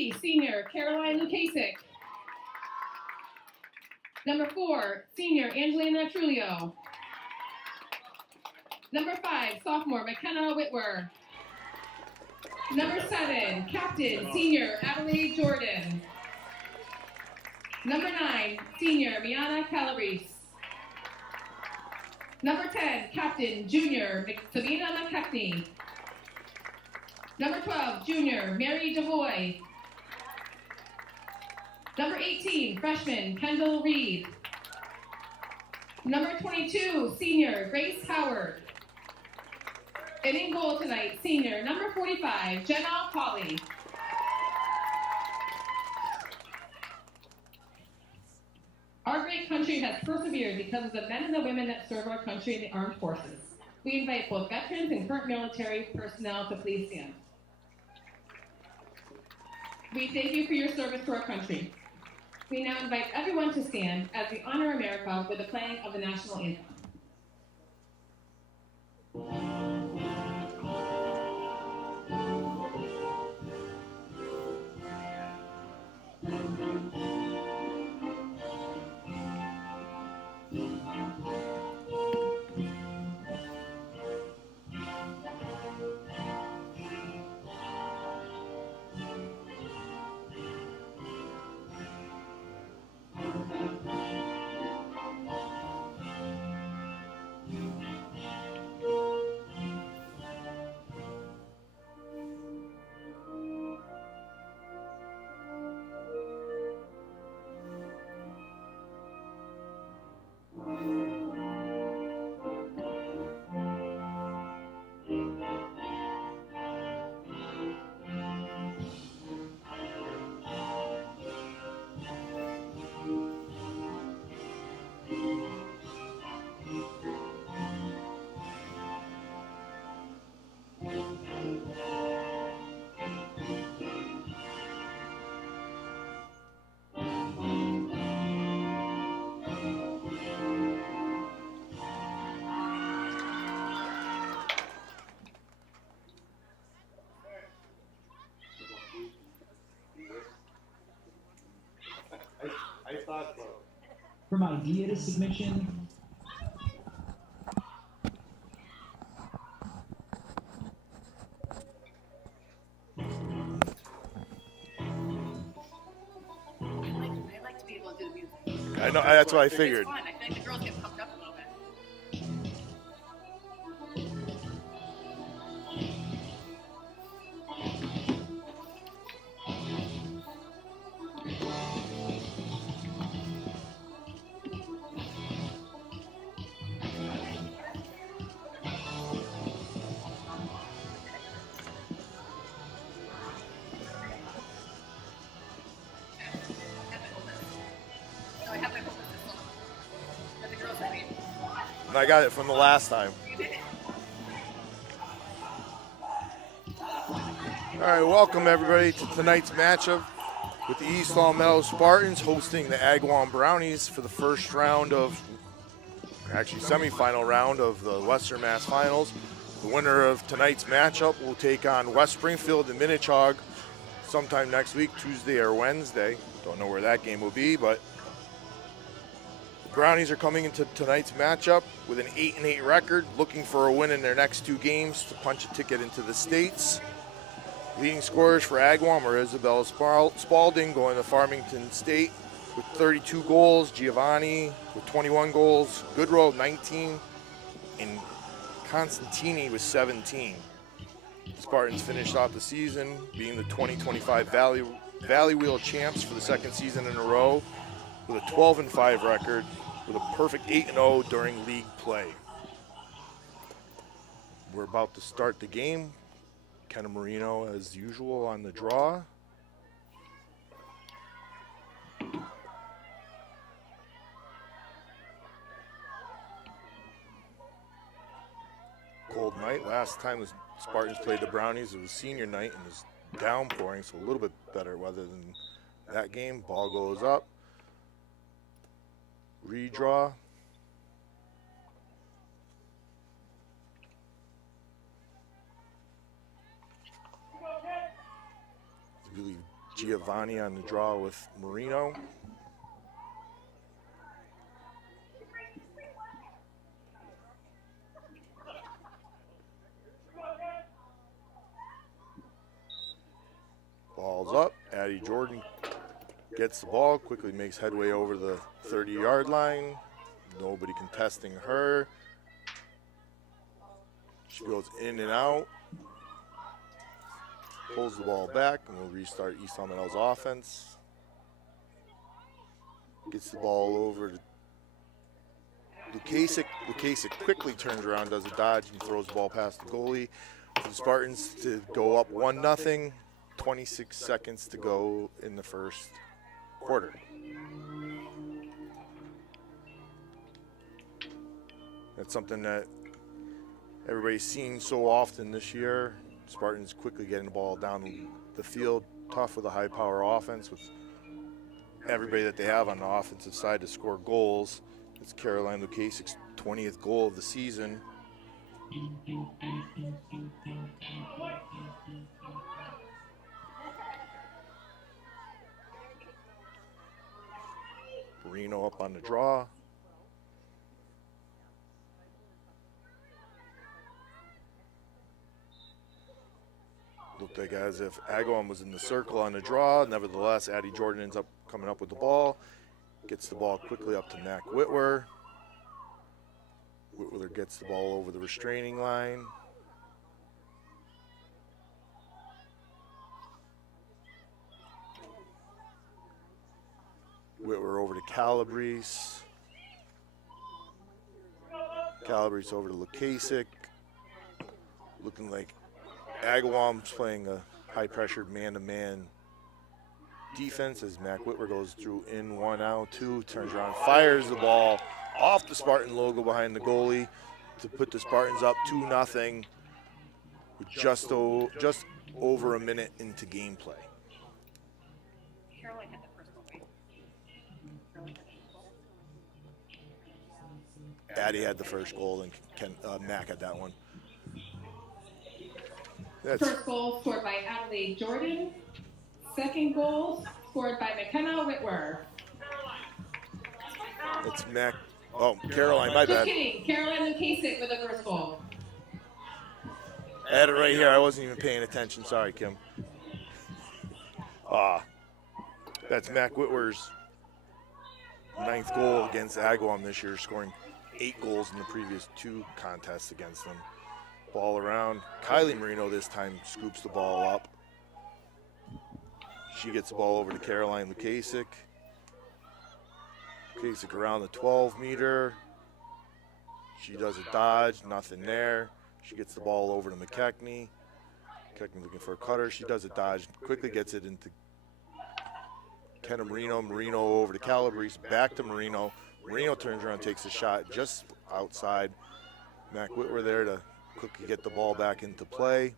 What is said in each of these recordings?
Senior Caroline Lukasik. Number 4, Senior Angelina Trulio. Number 5, Sophomore McKenna Whitwer. Number 7, Captain Senior Adelaide Jordan. Number 9, Senior Miana Calabrese. Number 10, Captain Junior Sabina McKechnie. Number 12, Junior Mary DeVoy. Number 18, Freshman Kendall Reed. Number 22, Senior Grace Howard. And in goal tonight, Senior number 45, Jenna Colley. Our great country has persevered because of the men and the women that serve our country in the armed forces. We invite both veterans and current military personnel to please stand. We thank you for your service to our country. We now invite everyone to stand as we honor America with the playing of the national anthem. From idea to submission, I'd like to be able to do music. I know, that's what I figured. It's fun. I feel like the girls get pumped up a little bit. And I got it from the last time. All right, welcome everybody to tonight's matchup with the East Long Meadow Spartans hosting the Agawam Brownies for the first round of, actually semifinal round of the Western Mass Finals. The winner of tonight's matchup will take on West Springfield and Minnehaha sometime next week, Tuesday or Wednesday. Don't know where that game will be, but the Brownies are coming into tonight's matchup with an 8-8 record, looking for a win in their next 2 games to punch a ticket into the States. Leading scorers for Agawam are Isabella Spalding going to Farmington State with 32 goals, Giovanni with 21 goals, Goodrow 19, and Constantini with 17. The Spartans finished off the season being the 2025 Valley Wheel champs for the 2nd season in a row with a 12-5 record with a perfect 8-0 during league play. We're about to start the game. Kenna Marino, as usual, on the draw. Cold night. Last time the Spartans played the Brownies, it was senior night and it was downpouring, so a little bit better weather than that game. Ball goes up. Redraw. I believe Giovanni on the draw with Marino. Ball's up. Addie Jordan gets the ball, quickly makes headway over the 30-yard line. Nobody contesting her. She goes in and out. Pulls the ball back, and we'll restart East Long Meadow's offense. Gets the ball over to Lukasic. Lukasic quickly turns around, does a dodge, and throws the ball past the goalie. For the Spartans to go up 1-0. 26 seconds to go in the first quarter. That's something that everybody's seen so often this year. Spartans quickly getting the ball down the field, tough with a high-power offense with everybody that they have on the offensive side to score goals. It's Caroline Lukasic's 20th goal of the season. Marino up on the draw. Looked like as if Agawam was in the circle on the draw. Nevertheless, Addie Jordan ends up coming up with the ball. Gets the ball quickly up to Mac Whitwer. Whitwer gets the ball over the restraining line. Whitwer over to Calabrese. Calabrese over to Lukasic. Looking like Agawam's playing a high-pressured man-to-man defense as Mac Whitwer goes through in 1 out 2, turns around, fires the ball off the Spartan logo behind the goalie to put the Spartans up 2-0 with just over a minute into gameplay. Addie had the first goal and Mac had that one. First goal scored by Adelaide Jordan. Second goal scored by McKenna Whitwer. It's Mac. Oh, Caroline, my bad. Just kidding. Caroline Lukasic with the first goal. I had it right here. I wasn't even paying attention. Sorry, Kim. That's Mac Whitwer's 9th goal against Agawam this year, scoring 8 goals in the previous 2 contests against them. Ball around. Kylie Marino this time scoops the ball up. She gets the ball over to Caroline Lukasic. Lukasic around the 12-meter. She does a dodge, nothing there. She gets the ball over to McKechnie. McKechnie looking for a cutter. She does a dodge, quickly gets it into Kenna Marino. Marino over to Calabrese, back to Marino. Marino turns around, takes a shot just outside. Mac Whitwer there to quickly get the ball back into play.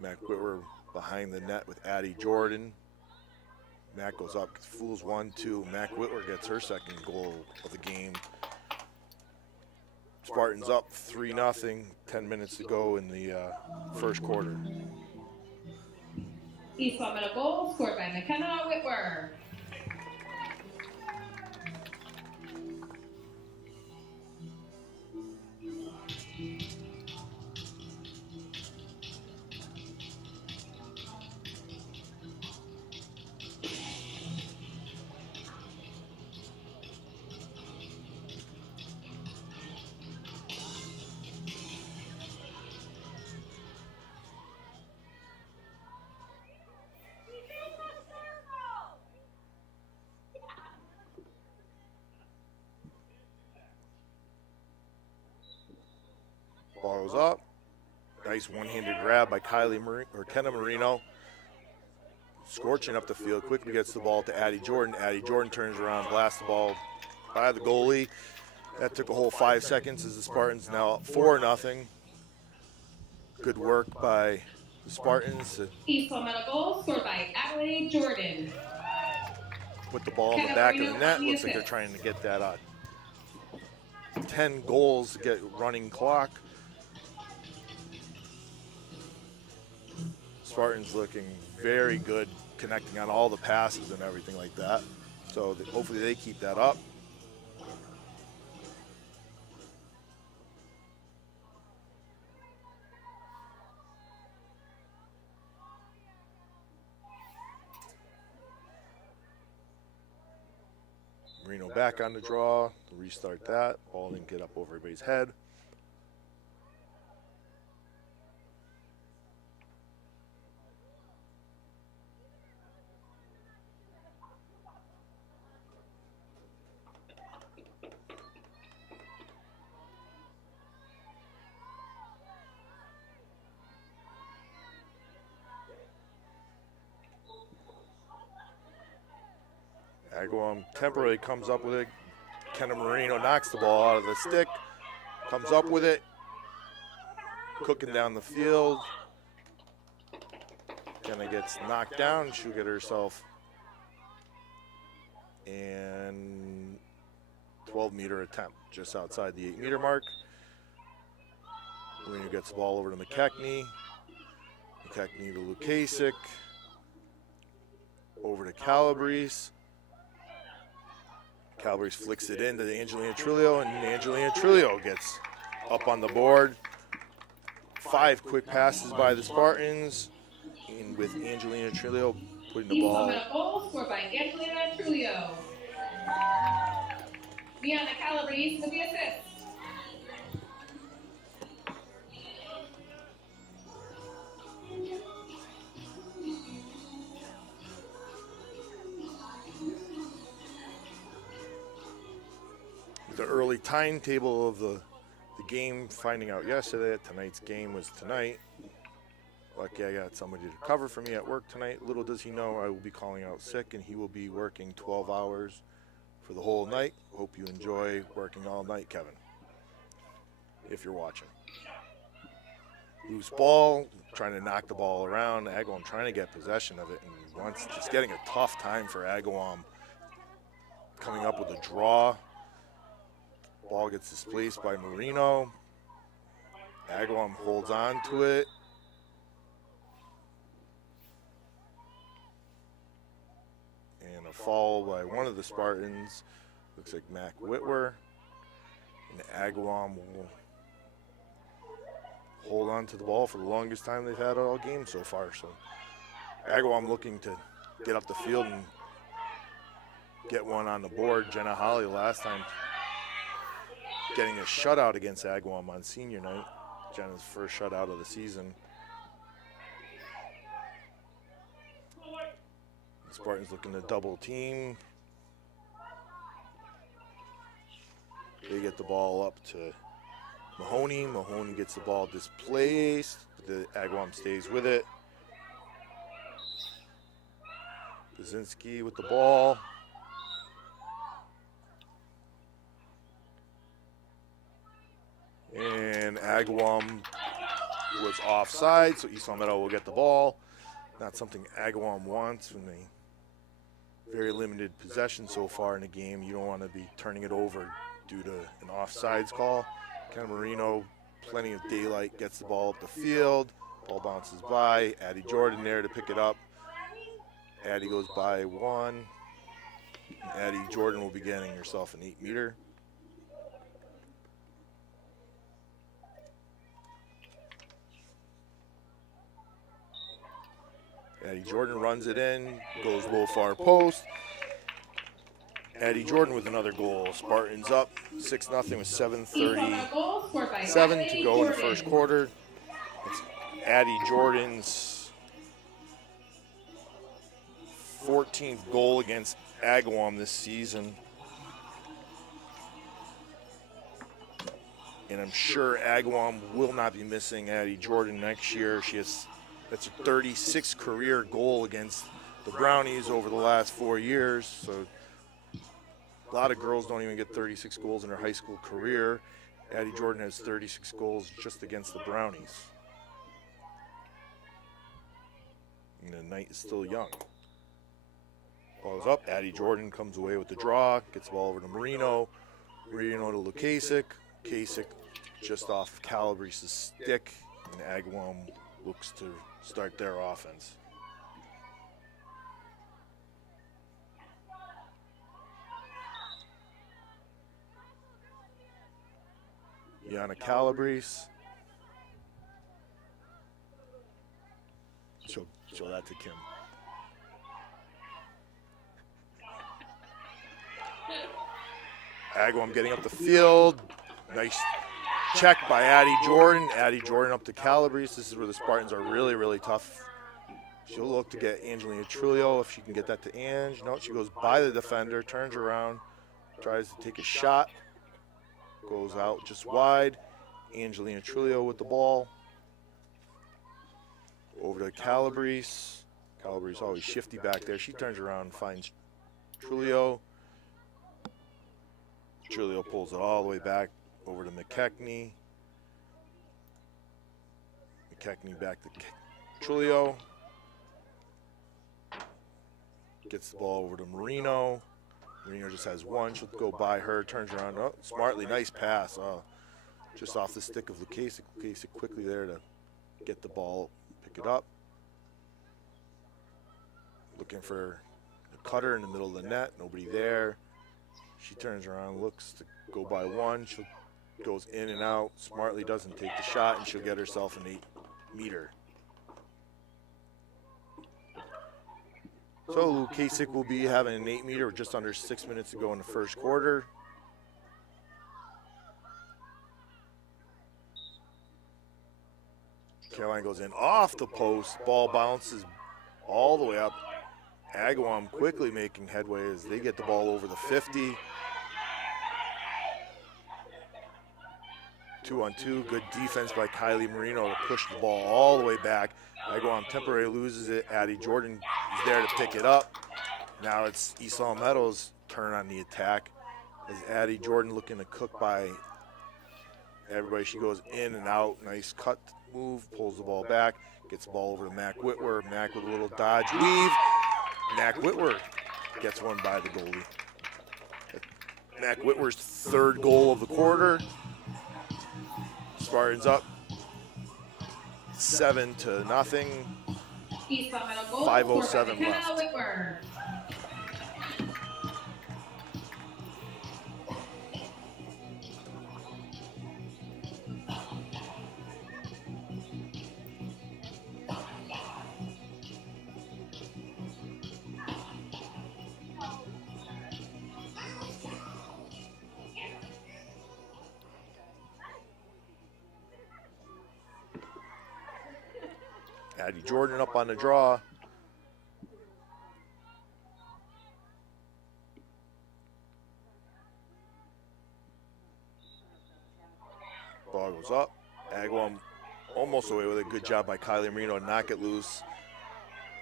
Mac Whitwer behind the net with Addie Jordan. Mac goes up, fools 1-2. Mac Whitwer gets her second goal of the game. Spartans up 3-0, 10 minutes to go in the first quarter. East Long Meadow goal scored by McKenna Whitwer. Ball goes up. Nice one-handed grab by Kenna Marino. Scorching up the field. Quickly gets the ball to Addie Jordan. Addie Jordan turns around, blasts the ball by the goalie. That took a whole 5 seconds as the Spartans now up 4-0. Good work by the Spartans to East Long Meadow goal scored by Adelaide Jordan. put the ball in the back of the net. Looks like they're trying to get that 10 goals to get running clock. Spartans looking very good, connecting on all the passes and everything like that. So hopefully they keep that up. Marino back on the draw, restart that. Ball didn't get up over everybody's head. Agawam temporarily comes up with it. Kenna Marino knocks the ball out of the stick, comes up with it, cooking down the field. Kenna gets knocked down. She'll get herself and 12-meter attempt just outside the 8-meter mark. Marino gets the ball over to McKechnie. McKechnie to Lukasik. Over to Calabrese. Calabrese flicks it into the Angelina Trulio, and Angelina Trulio gets up on the board. 5 quick passes by the Spartans, and with Angelina Trulio putting the ball. Goal scored by Angelina Trulio. Brianna Calabrese with the assist. The early timetable of the game, finding out yesterday that tonight's game was tonight. Lucky I got somebody to cover for me at work tonight. Little does he know I will be calling out sick, and he will be working 12 hours for the whole night. Hope you enjoy working all night, Kevin, if you're watching. Loose ball, trying to knock the ball around. Agawam trying to get possession of it, and once just getting a tough time for Agawam. Coming up with a draw. Ball gets displaced by Marino. Agawam holds on to it. And a foul by one of the Spartans. Looks like Mac Whitwer. And Agawam will hold on to the ball for the longest time they've had all game so far. So Agawam looking to get up the field and get one on the board. Jenna Holly last time getting a shutout against Agawam on senior night. Jenna's first shutout of the season. The Spartans looking to double team. They get the ball up to Mahoney. Mahoney gets the ball displaced. The Agawam stays with it. Kaczynski with the ball. And Agawam was offside, so East Palmetto will get the ball. Not something Agawam wants when they very limited possession so far in the game. You don't want to be turning it over due to an offsides call. Ken Marino, plenty of daylight, gets the ball up the field. Ball bounces by. Addie Jordan there to pick it up. Addie goes by one. And Addie Jordan will be getting herself an 8-meter. Addie Jordan runs it in, goes low far post. Addie Jordan with another goal. Spartans up 6-0 with 7:37 to go in the first quarter. It's Addie Jordan's 14th goal against Agawam this season. And I'm sure Agawam will not be missing Addie Jordan next year. That's a 36th career goal against the Brownies over the last 4 years. So a lot of girls don't even get 36 goals in their high school career. Addie Jordan has 36 goals just against the Brownies. And the night is still young. Ball's up. Addie Jordan comes away with the draw. Gets the ball over to Marino. Marino to Lukasik. Kasich just off Calabrese's stick. And Agawam looks to start their offense. Yana Calabrese. Show that to Kim. Agawam getting up the field. Nice check by Addie Jordan. Addie Jordan up to Calabrese. This is where the Spartans are really, really tough. She'll look to get Angelina Trulio if she can get that to Ange. No, she goes by the defender, turns around, tries to take a shot. Goes out just wide. Angelina Trulio with the ball. Over to Calabrese. Calabrese always shifty back there. She turns around and finds Trulio. Trulio pulls it all the way back over to McKechnie. McKechnie back to Trulio. Gets the ball over to Marino. Marino just has one. She'll go by her, turns around. Oh, smartly, nice pass. Oh, just off the stick of Laccrosse. Laccrosse quickly there to get the ball, pick it up. Looking for the cutter in the middle of the net. Nobody there. She turns around, looks to go by one. She goes in and out. Smartly doesn't take the shot, and she'll get herself an 8-meter. So Kasich will be having an 8-meter with just under 6 minutes to go in the first quarter. Caroline goes in off the post. Ball bounces all the way up. Agawam quickly making headway as they get the ball over the 50. 2-on-2, good defense by Kylie Marino to push the ball all the way back. Agawam temporarily loses it. Addie Jordan is there to pick it up. Now it's East Long Meadow's turn on the attack. As Addie Jordan looking to cook by everybody. She goes in and out. Nice cut move, pulls the ball back, gets the ball over to Mac Whitwer. Mac with a little dodge weave. Mac Whitwer gets one by the goalie. Mac Whitwer's third goal of the quarter. Spartans up 7-0. 5:07 left. Addie Jordan up on the draw. Ball goes up. Agawam almost away with a good job by Kylie Marino to knock it loose.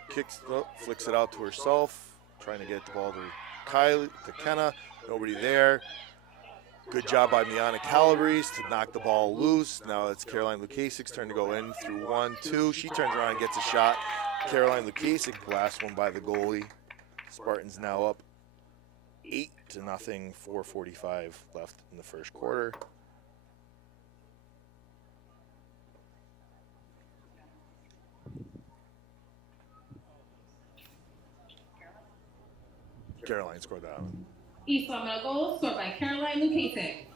Kicks up, flicks it out to herself, trying to get the ball to Kenna. Nobody there. Good job by Miana Calabrese to knock the ball loose. Now it's Caroline Lukasich's turn to go in through 1-2. She turns around and gets a shot. Caroline Lukasich blasts one by the goalie. Spartans now up 8-0, 4:45 left in the first quarter. Caroline scored that one. East Long Meadow goal scored by Caroline Lukasich.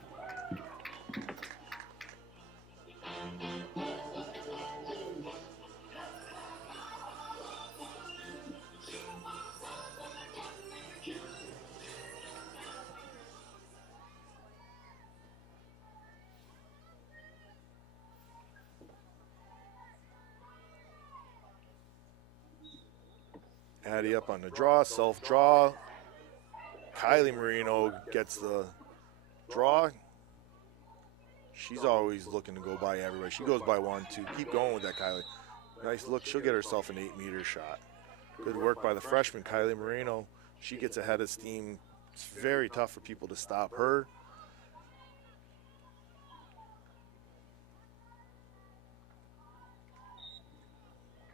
Addie up on the draw, self-draw. Kylie Marino gets the draw. She's always looking to go by everybody. She goes by 1-2. Keep going with that, Kylie. Nice look. She'll get herself an 8-meter shot. Good work by the freshman, Kylie Marino. She gets ahead of steam. It's very tough for people to stop her.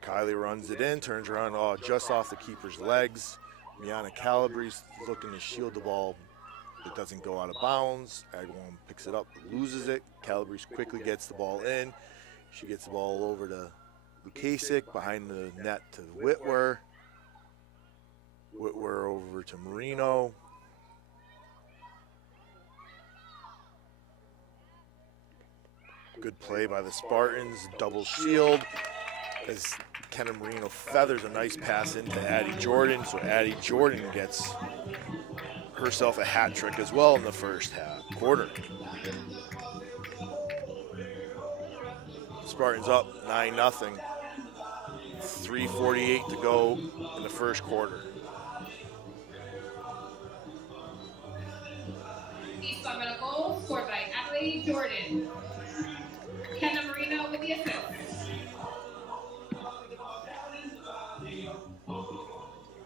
Kylie runs it in, turns around, just off the keeper's legs. Miana Calabrese looking to shield the ball. It doesn't go out of bounds. Agawam picks it up, loses it. Calabrese quickly gets the ball in. She gets the ball over to Laccrosse behind the net to Whitwer. Whitwer over to Marino. Good play by the Spartans, double shield as Kenna Marino feathers a nice pass into Addie Jordan. So Addie Jordan gets herself a hat trick as well in the first quarter. Spartans up 9-0. 3:48 to go in the first quarter. East Long Meadow goal scored by Addie Jordan. Kenna Marino with the assist.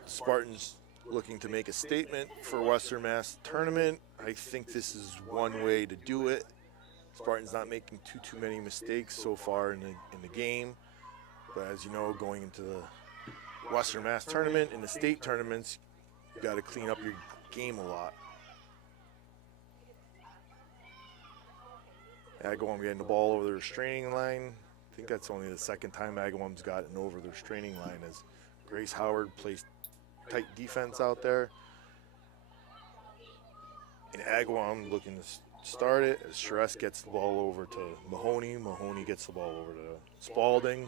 Spartans looking to make a statement for Western Mass tournament. I think this is one way to do it. Spartans not making too many mistakes so far in the game. But as you know, going into the Western Mass tournament and the state tournaments, you got to clean up your game a lot. Agawam getting the ball over the restraining line. I think that's only the second time Agawam's gotten over the restraining line as Grace Howard plays tight defense out there. And Agawam looking to start it as Charest gets the ball over to Mahoney. Mahoney gets the ball over to Spalding.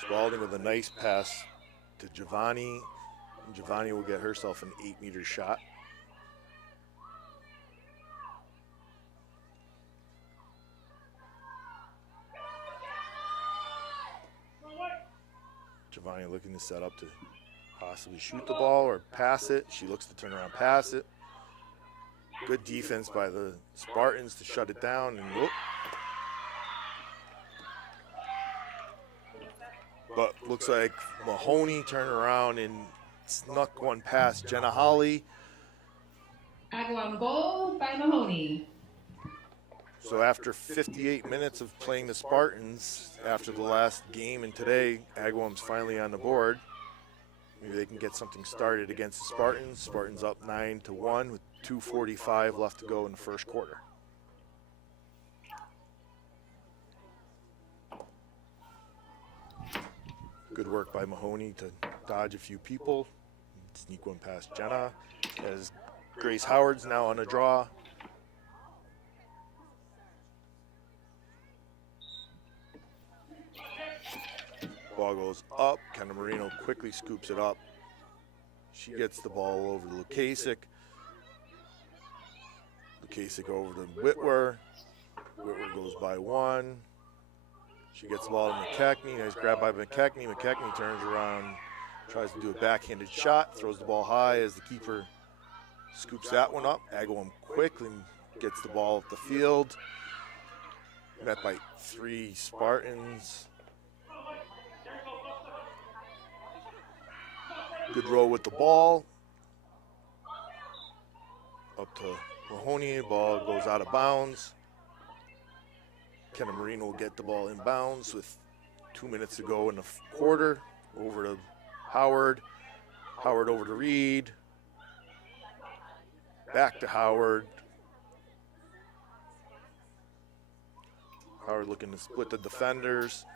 Spalding with a nice pass to Giovanni. And Giovanni will get herself an 8-meter shot. Giovanni looking to set up to possibly shoot the ball or pass it. She looks to turn around, pass it. Good defense by the Spartans to shut it down. And whoop. But looks like Mahoney turned around and snuck one past Jenna Holly. Agawam goal by Mahoney. So after 58 minutes of playing the Spartans, after the last game and today, Agawam's finally on the board. Maybe they can get something started against the Spartans. Spartans up 9-1 with 2:45 left to go in the first quarter. Good work by Mahoney to dodge a few people, sneak one past Jenna, as Grace Howard's now on a draw. Ball goes up. Kenna Marino quickly scoops it up. She gets the ball over to Laccrosse. Laccrosse over to Whitwer. Whitwer goes by one. She gets the ball to McKechnie. Nice grab by McKechnie. McKechnie turns around, tries to do a backhanded shot, throws the ball high as the keeper scoops that one up. Agawam quickly gets the ball up the field. Met by 3 Spartans. Good roll with the ball. Up to Mahoney, ball goes out of bounds. Kenna Marino will get the ball in bounds with 2 minutes to go in the quarter. Over to Howard. Howard over to Reed. Back to Howard. Howard looking to split the defenders.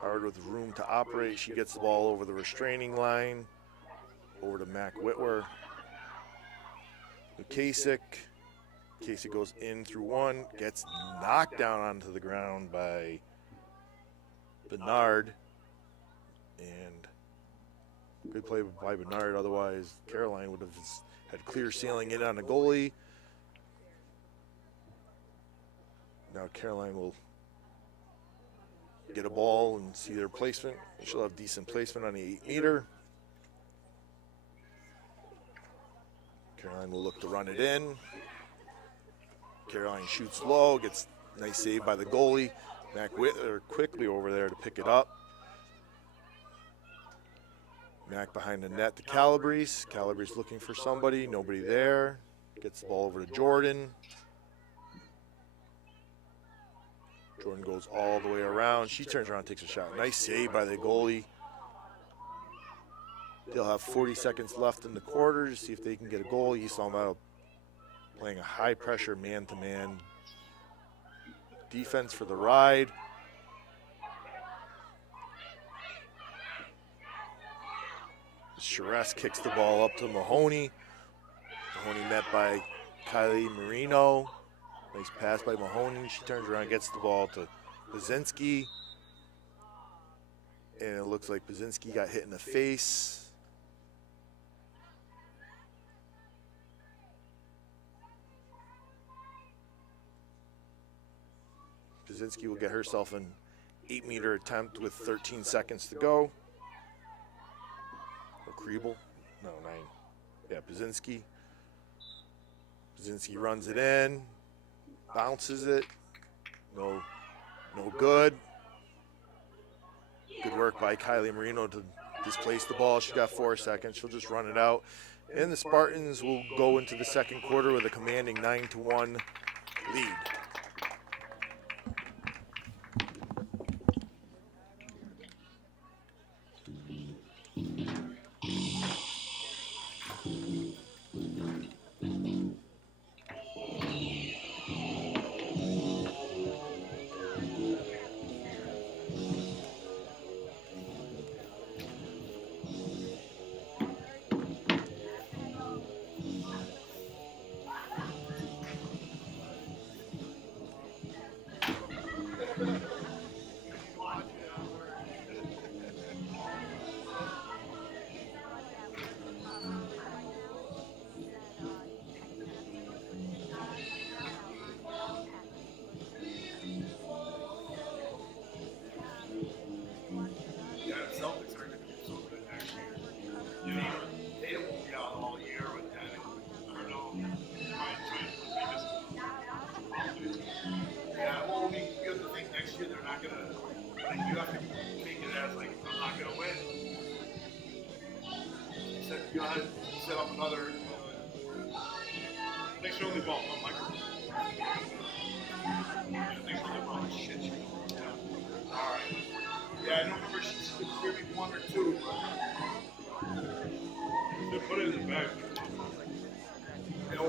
Howard with room to operate. She gets the ball over the restraining line. Over to Mac Whitwer. Kasich. Casey goes in through one. Gets knocked down onto the ground by Bernard. And good play by Bernard. Otherwise, Caroline would have had clear ceiling in on the goalie. Now Caroline will get a ball and see their placement. She'll have decent placement on the 8-meter. Caroline will look to run it in. Caroline shoots low, gets a nice save by the goalie. Mac Whitler quickly over there to pick it up. Mac behind the net to Calabrese. Calabrese looking for somebody, nobody there. Gets the ball over to Jordan. Jordan goes all the way around. She turns around and takes a shot. Nice save by the goalie. They'll have 40 seconds left in the quarter to see if they can get a goal. East Long Meadow playing a high-pressure man-to-man defense for the ride. Charest kicks the ball up to Mahoney. Mahoney met by Kylie Marino. Nice pass by Mahoney. She turns around, gets the ball to Bazinski. And it looks like Bazinski got hit in the face. Bazinski will get herself an 8-meter attempt with 13 seconds to go. Or Kriebel? No, 9. Yeah, Bazinski. Bazinski runs it in, bounces it. No good. Good work by Kylie Marino to displace the ball. She got 4 seconds. She'll just run it out. And the Spartans will go into the second quarter with a commanding 9-1 lead.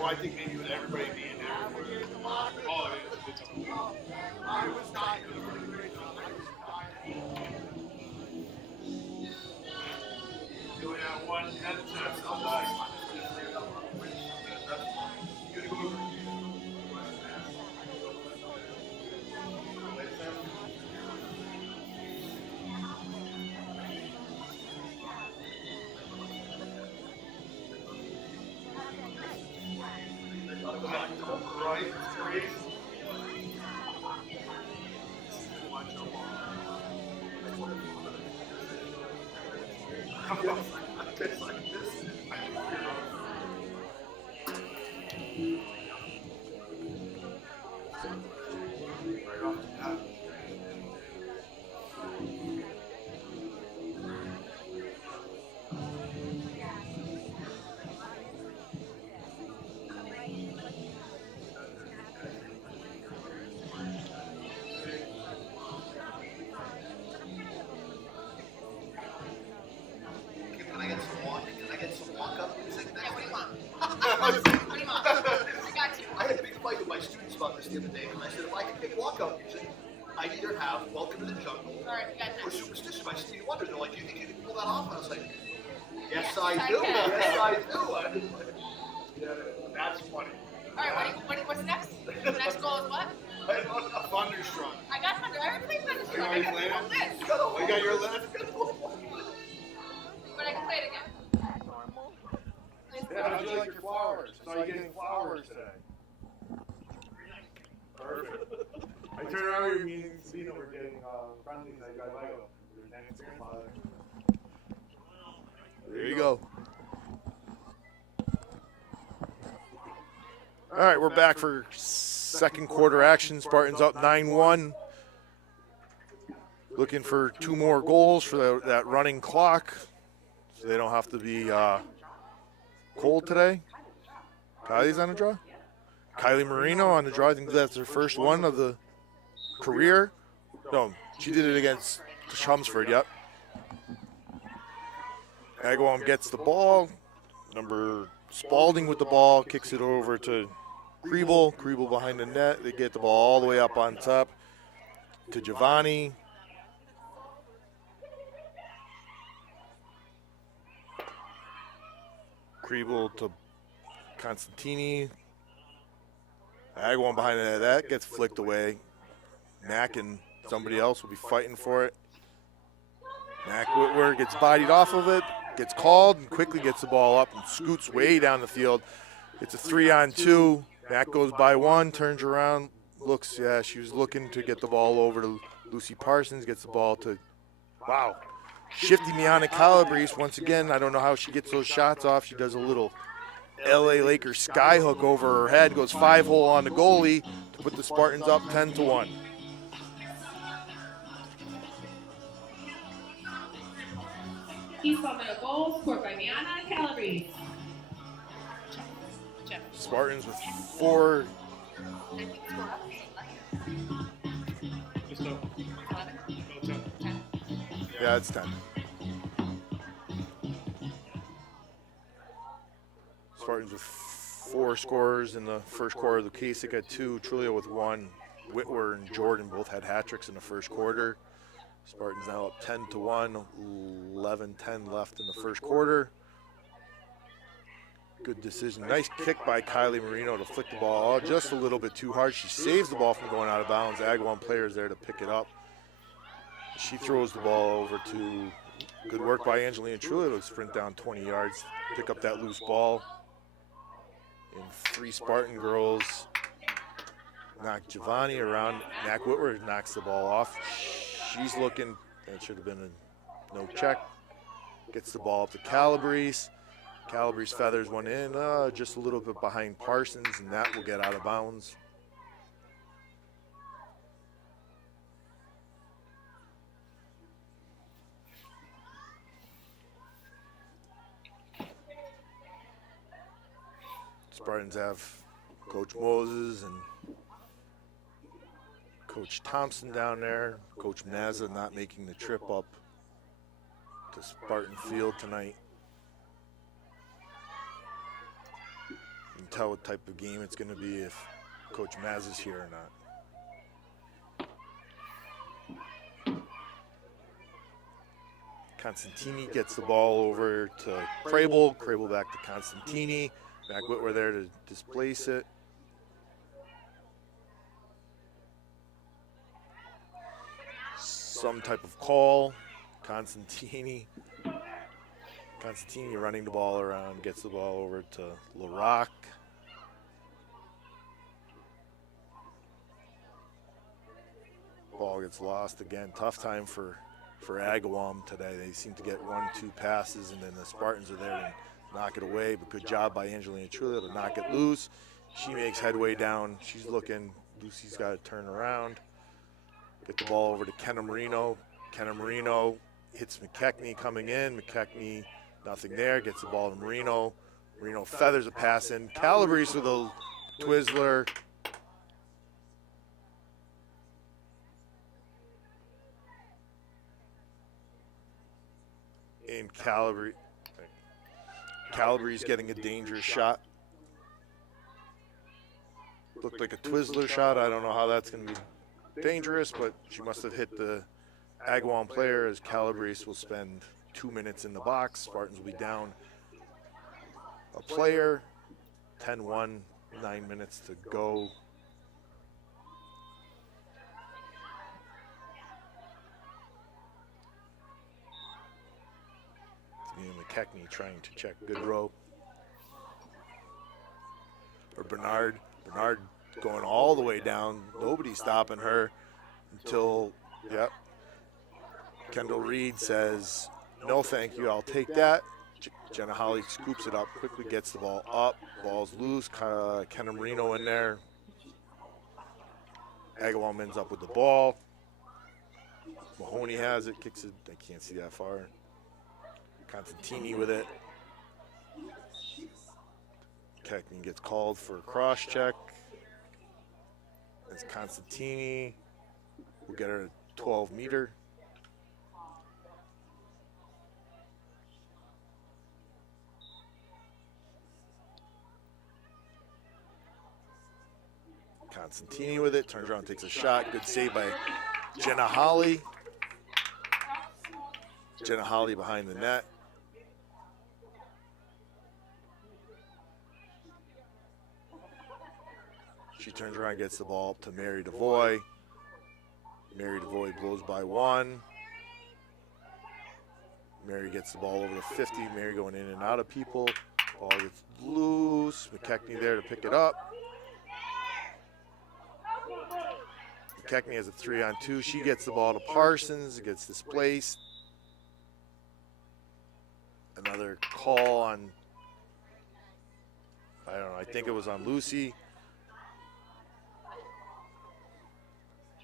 I think maybe with everybody being there. Oh, it's doing that one head test outside. The other day, and I said, if I could pick walkout music, I'd either have Welcome to the Jungle or Superstition by Stevie Wonder. They're like, do you think you can pull that off? And I was like, yes, I do. Yes, I do. That's funny. All right, what's next? The next goal is what? Thunderstruck. I got Thunder. I already played Thunderstruck. You got your list? But I can play it again. Yeah, how'd you like your flowers? Saw you getting flowers today. Perfect. I turned around your meeting to see that we're getting friendlies. I got Lego. There you go. All right, we're back for second quarter action. Spartans up 9-1. Looking for 2 more goals for that running clock, so they don't have to be cold today. Kylie's on the draw. Kylie Marino on the draw. I think that's her first one of the career. No, she did it against Chelmsford, yep. Agawam gets the ball. Number Spalding with the ball, kicks it over to Kriebel behind the net. They get the ball all the way up on top to Giovanni. Kriebel to Constantini. Agawam behind the net. That gets flicked away. Mack and somebody else will be fighting for it. Mack Whitwer gets bodied off of it, gets called, and quickly gets the ball up and scoots way down the field. It's a 3-on-2. Mack goes by one, turns around, looks, yeah, she was looking to get the ball over to Lucy Parsons, gets the ball to, wow, Shifty Miana Calabrese. Once again, I don't know how she gets those shots off. She does a little LA Lakers sky hook over her head, goes 5-hole on the goalie to put the Spartans up 10-1. East Long Meadow goal scored by Miana Calabrese. Spartans with 4. Yeah, it's 10. Spartans with 4 scorers in the first quarter. Lukasic had 2, Trulio with 1. Whitwer and Jordan both had hat tricks in the first quarter. Spartans now up 10-1, 11-10 left in the first quarter. Good decision. Nice kick by Kylie Marino to flick the ball just a little bit too hard. She saves the ball from going out of bounds. Agawam players there to pick it up. She throws the ball over to, good work by Angelina Trulio to sprint down 20 yards, pick up that loose ball. And 3 Spartan girls knock Giovanni around. Mack Whitwer knocks the ball off. She's looking, that should have been a no check. Gets the ball up to Calabrese. Calabrese feathers one in, just a little bit behind Parsons, and that will get out of bounds. Spartans have Coach Moses and Coach Thompson down there. Coach Mazza not making the trip up to Spartan Field tonight. You can tell what type of game it's going to be if Coach Mazza's here or not. Constantini gets the ball over to Crable. Crable back to Constantini. Mack Whitwer there to displace it. Some type of call. Constantini running the ball around, gets the ball over to LaRock. Ball gets lost again. Tough time for Agawam today. They seem to get 1-2 passes, and then the Spartans are there to knock it away. But good job by Angelina Trulio to knock it loose. She makes headway down. She's looking. Lucy's got to turn around. Get the ball over to Kenna Marino. Kenna Marino hits McKechnie coming in. McKechnie, nothing there. Gets the ball to Marino. Marino feathers a pass in. Calabrese with a Twizzler. And Calabrese getting a dangerous shot. Looked like a Twizzler shot. I don't know how that's going to be dangerous, but she must have hit the Agawam player, as Calabrese will spend 2 minutes in the box. Spartans will be down a player. 10-1, 9 minutes to go. McKechnie trying to check Goodrow. Or Bernard. Bernard going all the way down. Nobody stopping her until, yep. Kendall Reed says, no thank you, I'll take that. Jenna Holly scoops it up, quickly gets the ball up. Ball's loose, Kenna Marino in there. Agawam ends up with the ball. Mahoney has it, kicks it, I can't see that far. Constantini with it. Keckman gets called for a cross check. It's Constantini. We'll get her a 12-meter. Constantini with it, turns around, takes a shot. Good save by Jenna Holly. Jenna Holly behind the net. She turns around, gets the ball up to Mary DeVoy. Mary DeVoy blows by one. Mary gets the ball over the 50. Mary going in and out of people. Ball gets loose. McKechnie there to pick it up. McKechnie has a 3-on-2. She gets the ball to Parsons. It gets displaced. Another call on, I don't know, I think it was on Lucy.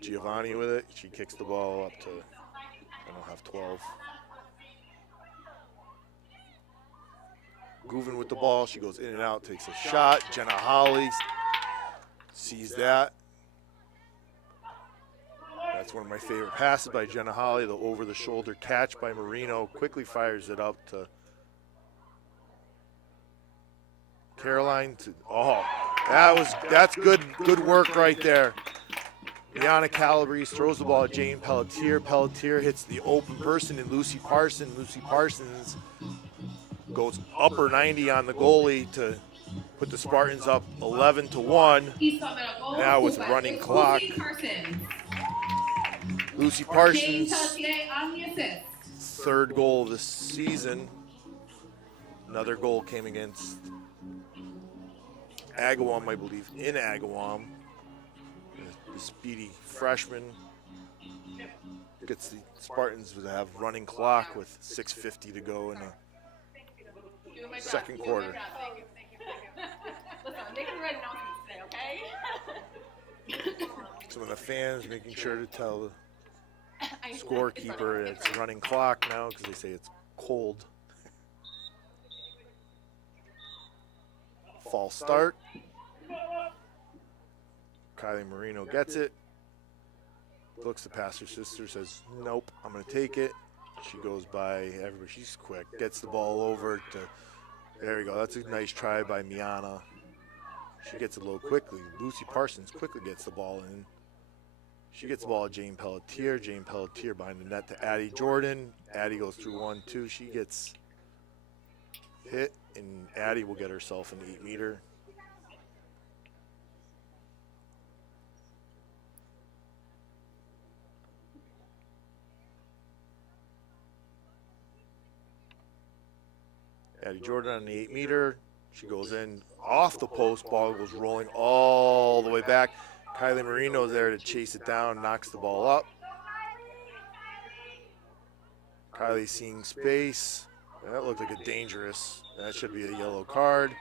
Giovanni with it. She kicks the ball up to, I don't have 12. Gouvin with the ball. She goes in and out, takes a shot. Jenna Holly sees that. That's one of my favorite passes by Jenna Holly. The over-the-shoulder catch by Marino. Quickly fires it up to Caroline. That's good work right there. Liana Calabrese throws the ball at Jane Pelletier. Pelletier hits the open person in Lucy Parsons. Lucy Parsons goes upper 90 on the goalie to put the Spartans up 11-1. Now with running clock. Lucy Parsons, third goal of the season. Another goal came against Agawam, I believe, in Agawam. The speedy freshman gets the Spartans to have running clock with 6:50 to go in the second quarter. Listen, I'm making the right announcements today, okay? Some of the fans making sure to tell the scorekeeper it's running clock now because they say it's cold. False start. Kylie Marino gets it. Looks to pass her sister, says, nope, I'm going to take it. She goes by everybody. She's quick. Gets the ball over to, there we go. That's a nice try by Miana. She gets it low quickly. Lucy Parsons quickly gets the ball in. She gets the ball to Jane Pelletier. Jane Pelletier behind the net to Addie Jordan. Addie goes through 1-2. She gets hit, and Addie will get herself an 8-meter. Addie Jordan on the 8-meter. She goes in off the post. Ball goes rolling all the way back. Kylie Marino's there to chase it down, knocks the ball up. Kylie seeing space. That looked like a dangerous. That should be a yellow card.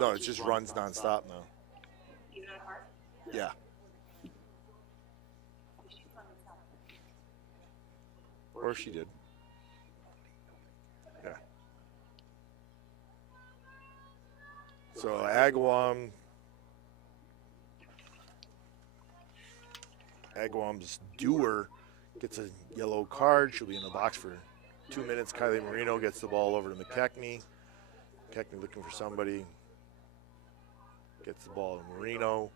No, it just runs nonstop now. Yeah. Or she did. Yeah. So Agawam's doer gets a yellow card. She'll be in the box for 2 minutes. Kylie Marino gets the ball over to McKechnie. McKechnie looking for somebody. Gets the ball to Marino.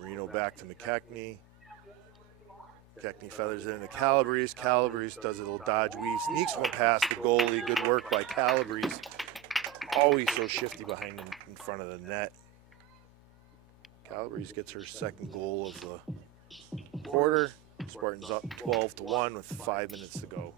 Marino back to McKechnie. McKechnie feathers it into Calabrese. Calabrese does a little dodge weave. Sneaks one past the goalie. Good work by Calabrese. Always so shifty behind him in front of the net. Calabrese gets her second goal of the quarter. Spartans up 12-1 with 5 minutes to go.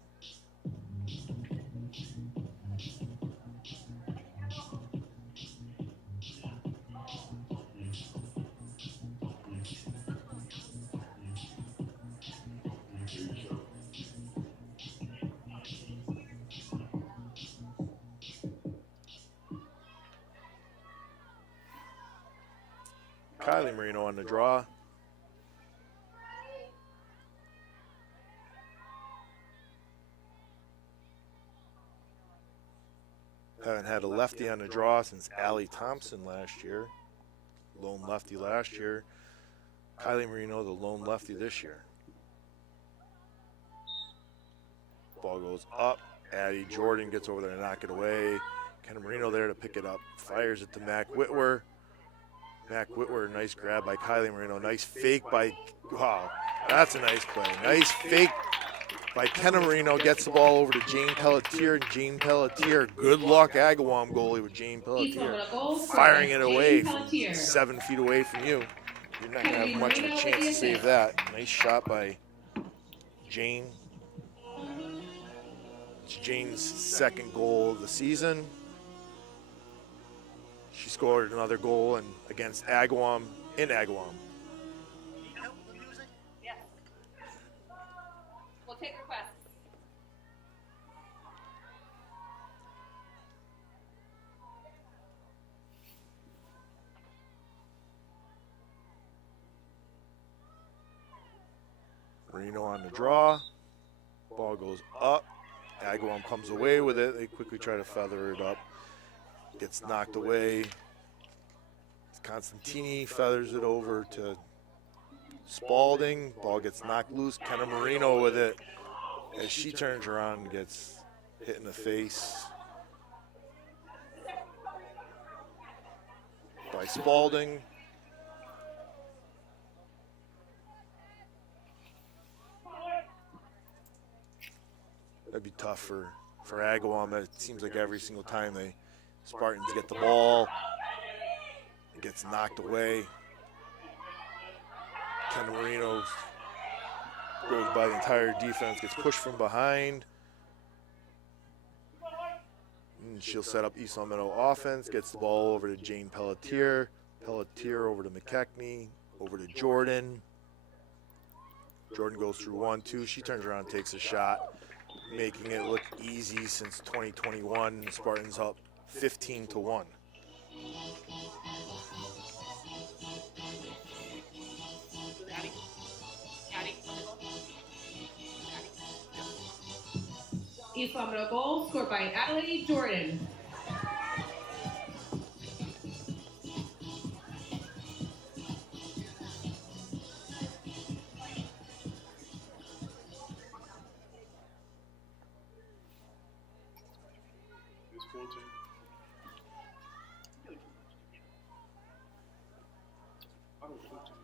Kylie Marino on the draw. Haven't had a lefty on the draw since Allie Thompson last year. Lone lefty last year. Kylie Marino, the lone lefty this year. Ball goes up. Addie Jordan gets over there and knock it away. Ken Marino there to pick it up. Fires it to Mac Whitwer. Mac Whitwer, nice grab by Kylie Marino. Nice fake by, wow, that's a nice play. Nice fake by Kenna Marino. Gets the ball over to Jane Pelletier. And Jane Pelletier, good luck Agawam goalie with Jane Pelletier. Firing it away from 7 feet away from you. You're not going to have much of a chance to save that. Nice shot by Jane. It's Jane's second goal of the season. She scored another goal against Agawam in Agawam. Yes. We'll take requests. Marino on the draw. Ball goes up. Agawam comes away with it. They quickly try to feather it up. Gets knocked away. Constantini feathers it over to Spalding. Ball gets knocked loose. Kenna Marino with it. As she turns around and gets hit in the face by Spalding. That'd be tough for Agawam. It seems like every single time Spartans get the ball, it gets knocked away. Ken Marino goes by the entire defense, gets pushed from behind. And she'll set up East Long Meadow offense, gets the ball over to Jane Pelletier. Pelletier over to McKechnie, over to Jordan. Jordan goes through 1-2. She turns around and takes a shot, making it look easy since 2021. Spartans up 15-1. East Long Meadow goal scored by Adelaide Jordan. It's 14. I was 15.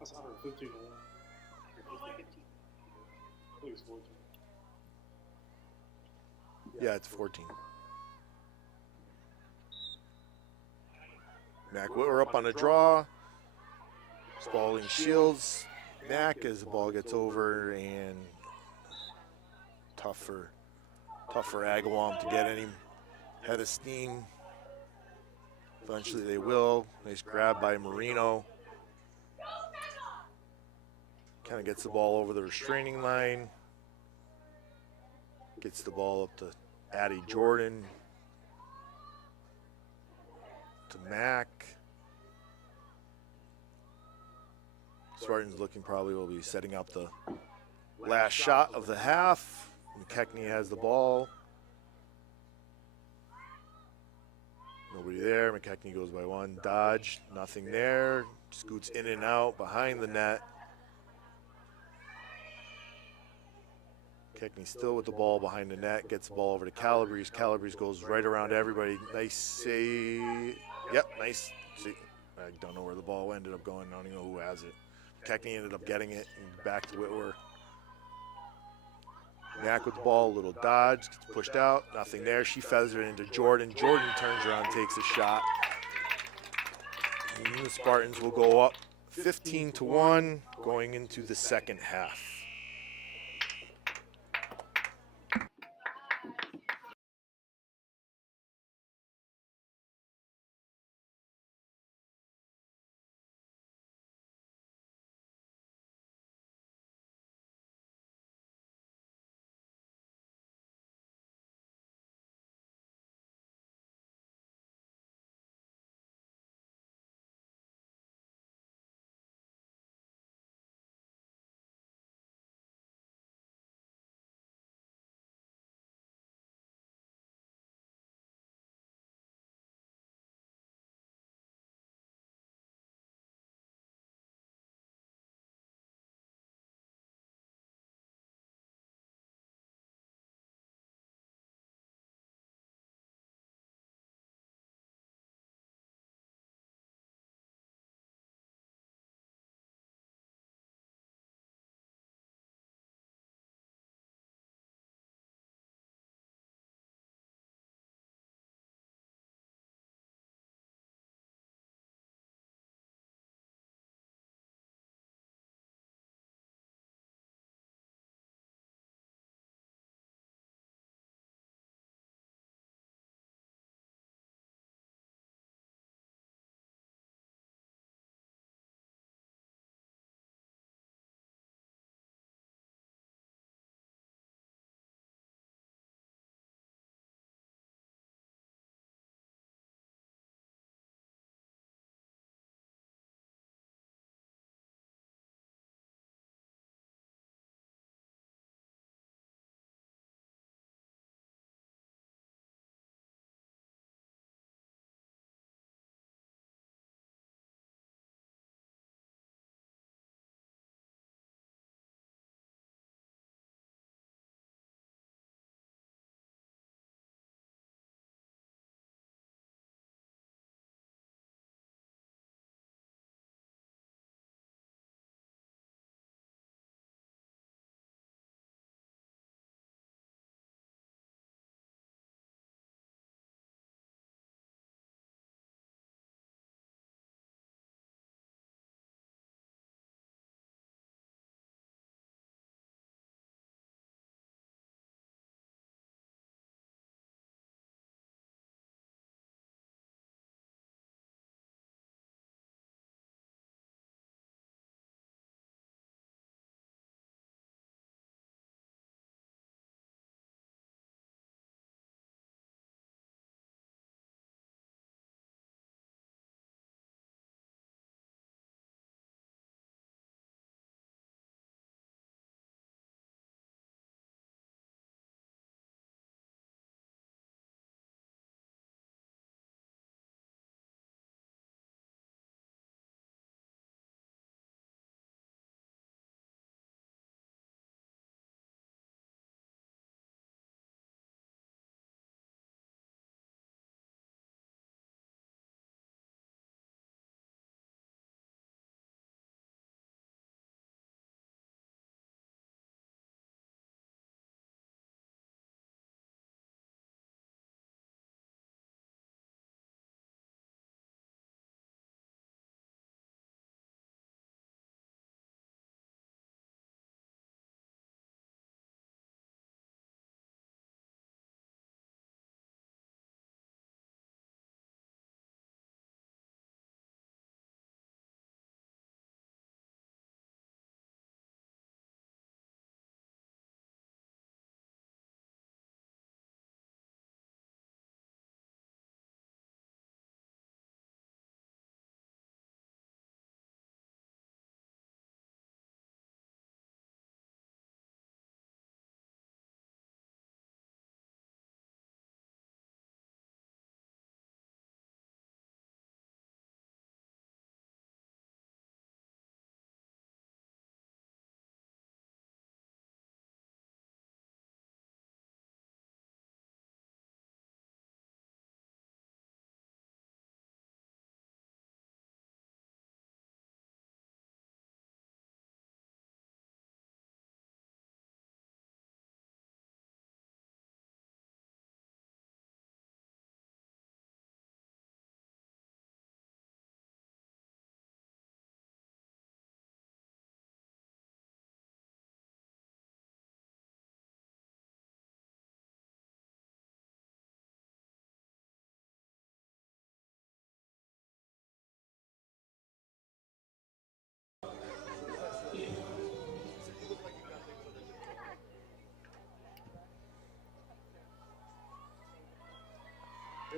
That's 115 to 1. I think it's 14. Yeah, it's 14. Mac Whitwer up on the draw. Spalding shields Mac as the ball gets over, and tough for Agawam to get any head of steam. Eventually they will. Nice grab by Marino. Kind of gets the ball over the restraining line. Gets the ball up to Addie Jordan. To Mac. Spartans looking probably will be setting up the last shot of the half. McKechnie has the ball. Nobody there. McKechnie goes by one. Dodge. Nothing there. Scoots in and out behind the net. McKechnie still with the ball behind the net. Gets the ball over to Calabrese. Calabrese goes right around everybody. Nice save. Yep, nice. See, I don't know where the ball ended up going. I don't even know who has it. McKechnie ended up getting it and back to Whitwer. Mac with the ball, a little dodge, gets pushed out, nothing there. She feathers it into Jordan. Jordan turns around and takes a shot. And the Spartans will go up 15-1 going into the second half.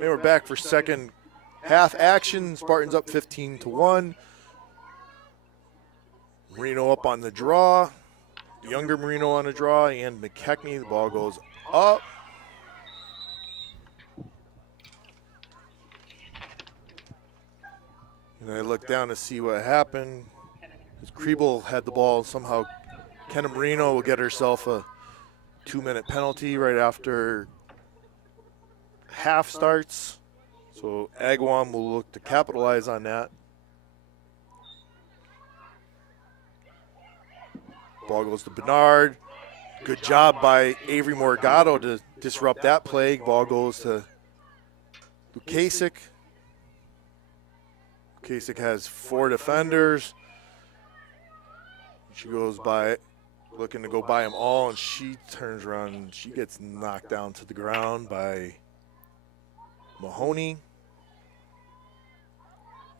And we're back for second half action. Spartans up 15-1. Marino up on the draw. Younger Marino on the draw, and McKechnie. The ball goes up. And I look down to see what happened. As Kriebel had the ball, somehow Kenna Marino will get herself a 2-minute penalty right after half starts. So Agawam will look to capitalize on that. Ball goes to Bernard. Good job by Avery Morgado to disrupt that play. Ball goes to Lukasic. Lukasic has 4 defenders. She goes by, looking to go by them all, and she turns around and she gets knocked down to the ground by Mahoney.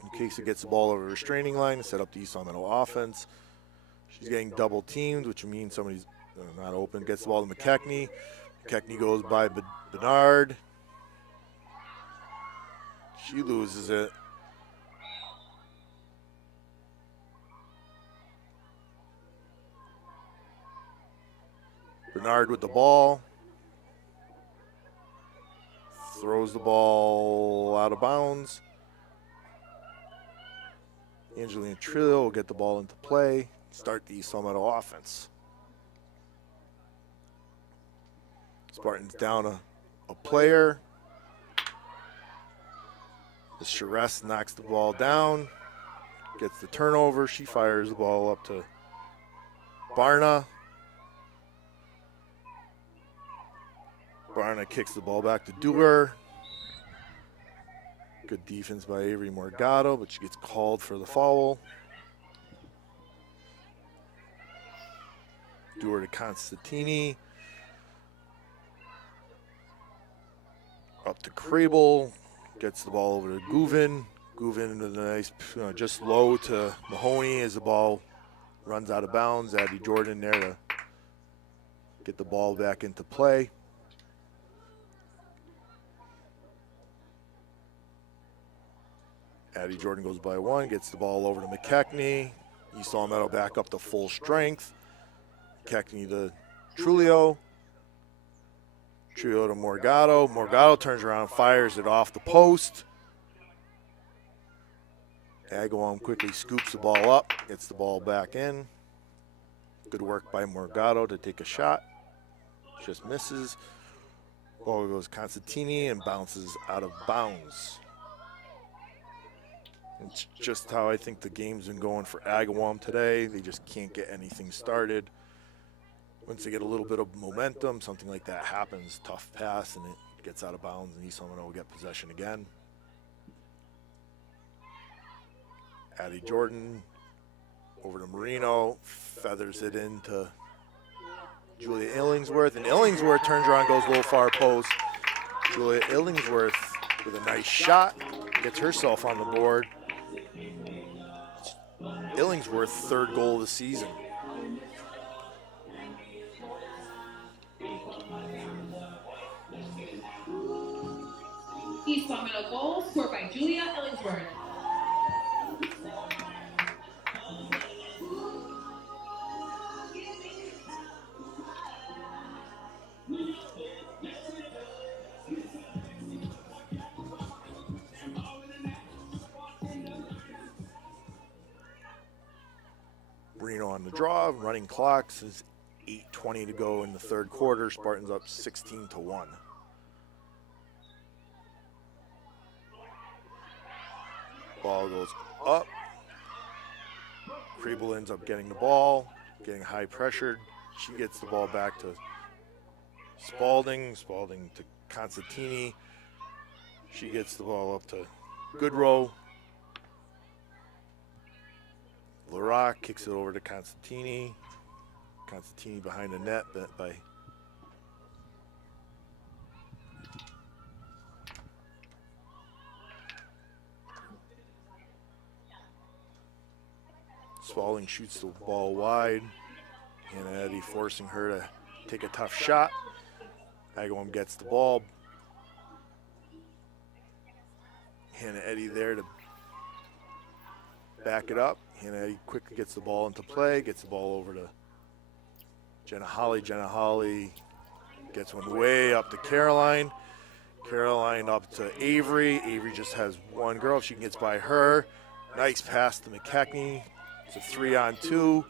Lukasic gets the ball over the restraining line to set up the East Meadow offense. She's getting double teamed, which means somebody's not open. Gets the ball to McKechnie. McKechnie goes by Bernard. She loses it. Bernard with the ball. Throws the ball out of bounds. Angelina Trillo will get the ball into play. Start the East Meadow offense. Spartans down a player. The Charest knocks the ball down. Gets the turnover. She fires the ball up to Barna. Barna kicks the ball back to Dewar. Good defense by Avery Morgado, but she gets called for the foul. Dewar to Constantini. Up to Kriebel. Gets the ball over to Guvin. Guvin with a nice, just low to Mahoney as the ball runs out of bounds. Addie Jordan there to get the ball back into play. Addie Jordan goes by 1, gets the ball over to McKechnie. East Meadow back up to full strength. McKechnie to Trulio. Trulio to Morgado. Morgado turns around and fires it off the post. Agawam quickly scoops the ball up, gets the ball back in. Good work by Morgado to take a shot. Just misses. Ball goes Constantini and bounces out of bounds. It's just how I think the game's been going for Agawam today. They just can't get anything started. Once they get a little bit of momentum, something like that happens. Tough pass, and it gets out of bounds, and East Meadow will get possession again. Addie Jordan over to Marino, feathers it into Julia Illingsworth, and Illingsworth turns around, goes low far post. Julia Illingsworth with a nice shot, gets herself on the board. Illingsworth, 3rd goal of the season. East Meadow goal scored by Julia Illingsworth. Marino on the draw, running clocks is 8:20 to go in the 3rd quarter. Spartans up 16-1. Ball goes up. Kriebel ends up getting the ball, getting high pressured. She gets the ball back to Spalding. Spalding to Constantini. She gets the ball up to Goodrow. Larock kicks it over to Constantini. Constantini behind the net by Spalding shoots the ball wide. And Eddie forcing her to take a tough shot. Agawam gets the ball. Hannah Eddy there to back it up. Hannah Eddy quickly gets the ball into play, gets the ball over to Jenna Holly. Jenna Holly gets one way up to Caroline. Caroline up to Avery. Avery just has one girl. If she gets by her. Nice pass to McKechnie. It's a 3-on-2.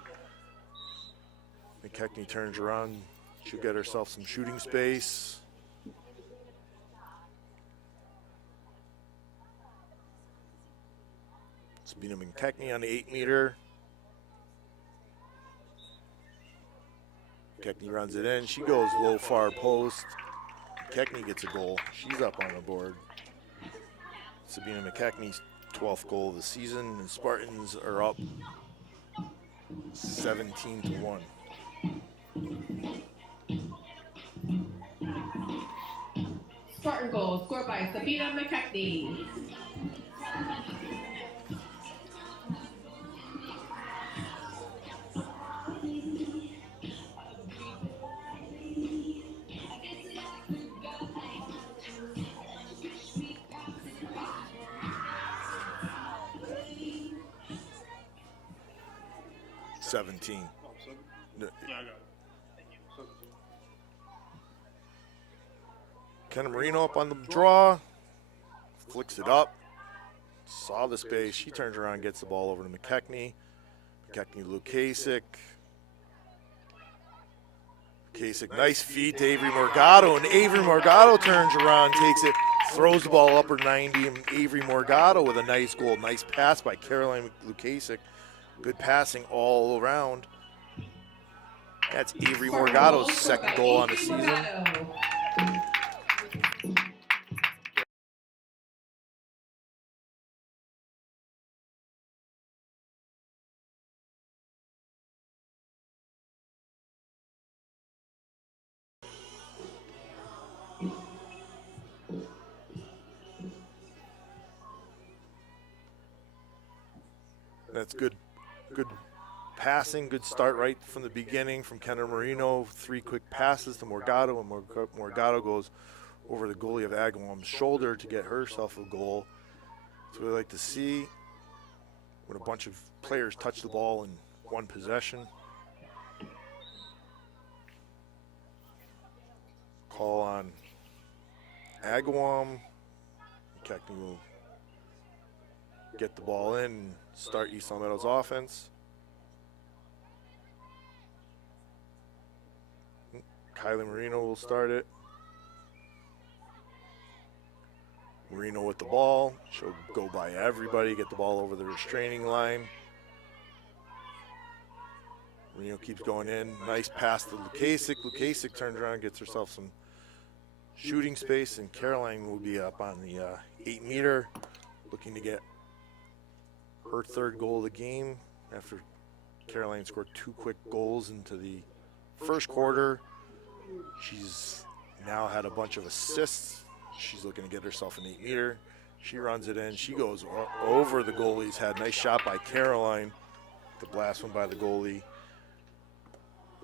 McKechnie turns around. She'll get herself some shooting space. Sabina McKechnie on the 8-meter. McKechnie runs it in. She goes low far post. McKechnie gets a goal. She's up on the board. Sabina McKechnie's 12th goal of the season, and Spartans are up 17-1. Spartan goal scored by Sabina McKechnie. Oh, seven? Yeah, I got it. Kenna Marino up on the draw, flicks it up, saw the space. She turns around, gets the ball over to McKechnie. McKechnie, Lukasik. Lukasik, nice feed to Avery Morgado, and Avery Morgado turns around, takes it, throws the ball upper 90, and Avery Morgado with a nice goal. Nice pass by Caroline Lukasik. Good passing all around. That's Avery Morgado's second goal on the season. That's good passing, good start right from the beginning from Kenna Marino. 3 quick passes to Morgado, and Morgado goes over the goalie of Agawam's shoulder to get herself a goal. That's what I like to see when a bunch of players touch the ball in one possession. Call on Agawam. McKechnie will get the ball in and start East Long Meadow's offense. Kylie Marino will start it. Marino with the ball. She'll go by everybody, get the ball over the restraining line. Marino keeps going in. Nice pass to Lukasik. Lukasik turns around, gets herself some shooting space, and Caroline will be up on the 8-meter, looking to get her 3rd goal of the game after Caroline scored 2 quick goals into the first quarter. She's now had a bunch of assists. She's looking to get herself an 8-meter. She runs it in. She goes over the goalie's head. Nice shot by Caroline. The blast one by the goalie.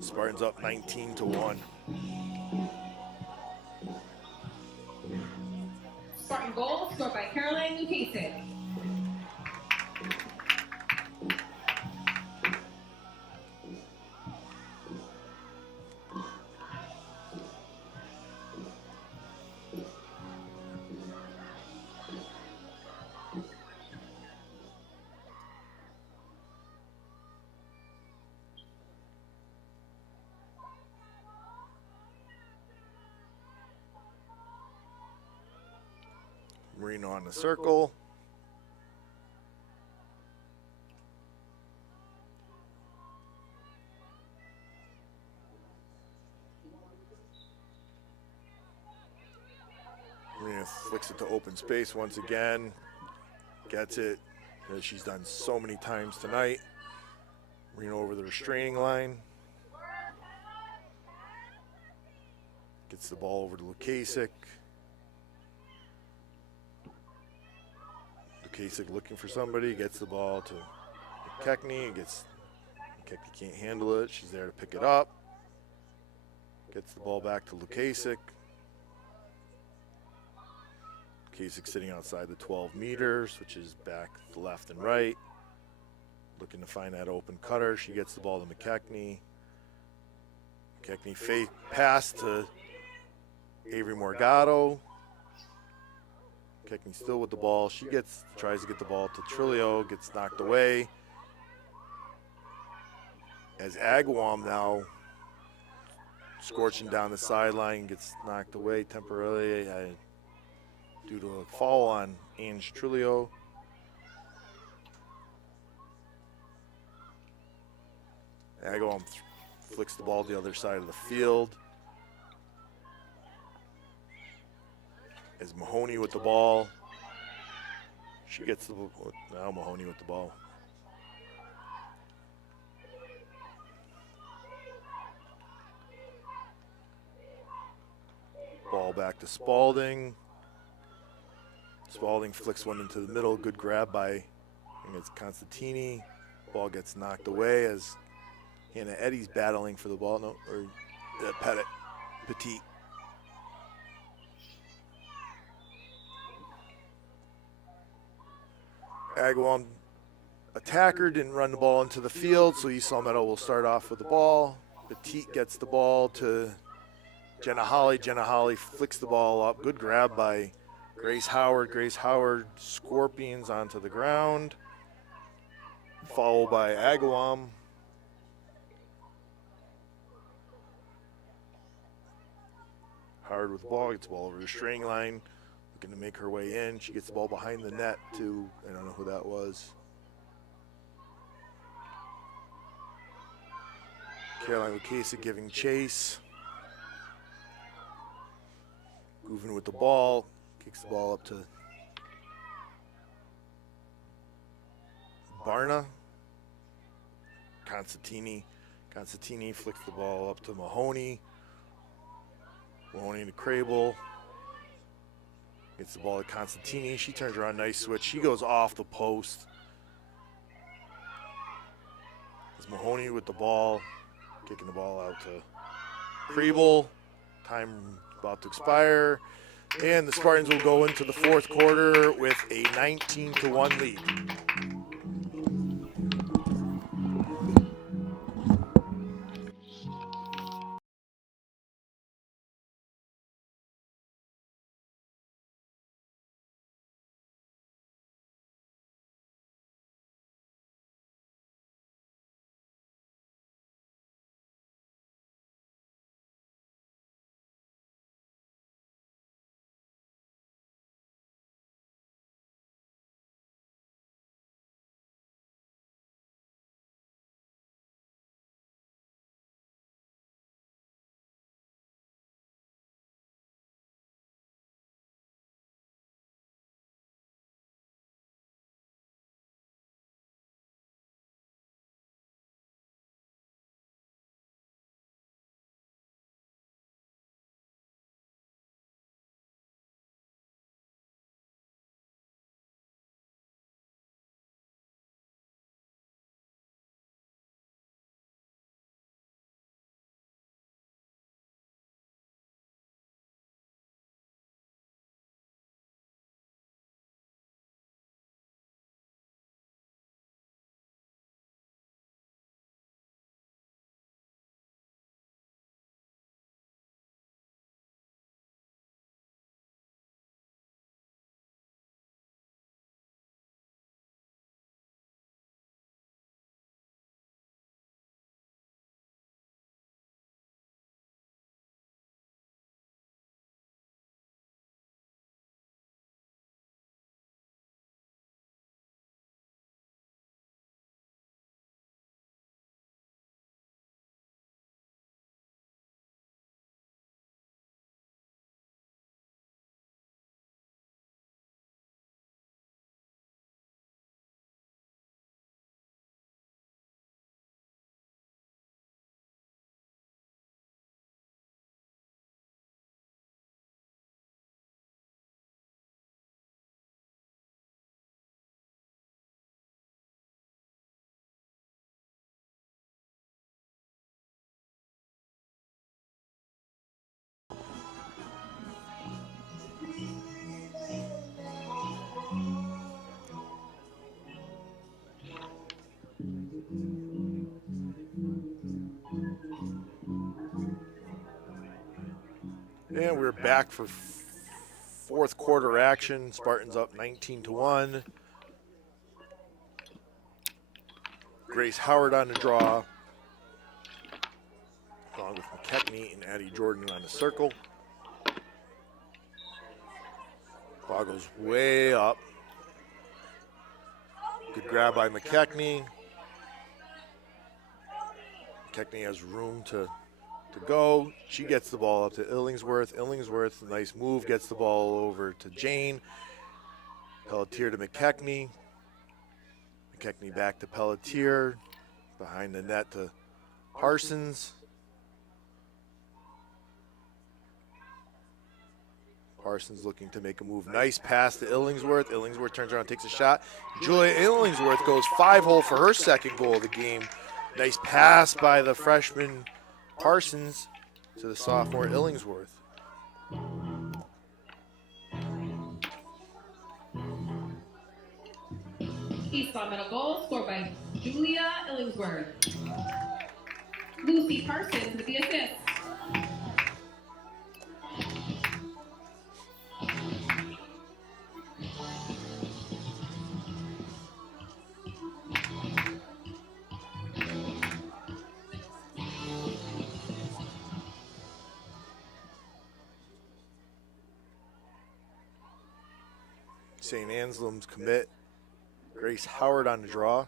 Spartans up 19-1. Spartan goal scored by Caroline Lukasik. Marino on the circle. Marino flicks it to open space once again. Gets it, as she's done so many times tonight. Marino over the restraining line. Gets the ball over to Lukasik. Lukasik looking for somebody, gets the ball to McKechnie. McKechnie can't handle it. She's there to pick it up. Gets the ball back to Lukasik. Kasich sitting outside the 12 meters, which is back to left and right. Looking to find that open cutter. She gets the ball to McKechnie. McKechnie fake pass to Avery Morgado. McKechnie still with the ball. She tries to get the ball to Trillo, gets knocked away. As Agawam now scorching down the sideline, gets knocked away temporarily due to a foul on Ange Trillo. Agawam flicks the ball to the other side of the field. As Mahoney with the ball. She gets now Mahoney with the ball. Ball back to Spalding. Spalding flicks one into the middle. Good grab by, I think it's Constantini. Ball gets knocked away as Hannah Eddy's battling for the ball. No, or Petit. Agawam attacker didn't run the ball into the field, so East Long Meadow will start off with the ball. Petit gets the ball to Jenna Holly. Jenna Holly flicks the ball up. Good grab by Grace Howard. Grace Howard scorpions onto the ground. Followed by Agawam. Howard with the ball, gets the ball over the string line. Looking to make her way in. She gets the ball behind the net to, I don't know who that was. Caroline Lucchese giving chase. Goovin with the ball, kicks the ball up to Barna. Constantini flicks the ball up to Mahoney. Mahoney to Crable. Gets the ball to Constantini. She turns around, nice switch. She goes off the post. It's Mahoney with the ball, kicking the ball out to Crable. Time about to expire. And the Spartans will go into the fourth quarter with a 19-1 lead. And we're back for fourth quarter action. Spartans up 19-1. Grace Howard on the draw, along with McKechnie and Addie Jordan on the circle. Ball goes way up. Good grab by McKechnie. McKechnie has room to go. She gets the ball up to Illingsworth. Illingsworth, nice move, gets the ball over to Jane. Pelletier to McKechnie. McKechnie back to Pelletier. Behind the net to Parsons. Parsons looking to make a move. Nice pass to Illingsworth. Illingsworth turns around, takes a shot. Julia Illingsworth goes 5-hole for her second goal of the game. Nice pass by the freshman Parsons to the sophomore Illingsworth. Eastlaw Middle goal scored by Julia Illingsworth. Lucy Parsons with the assist. St. Anselm's commit. Grace Howard on the draw.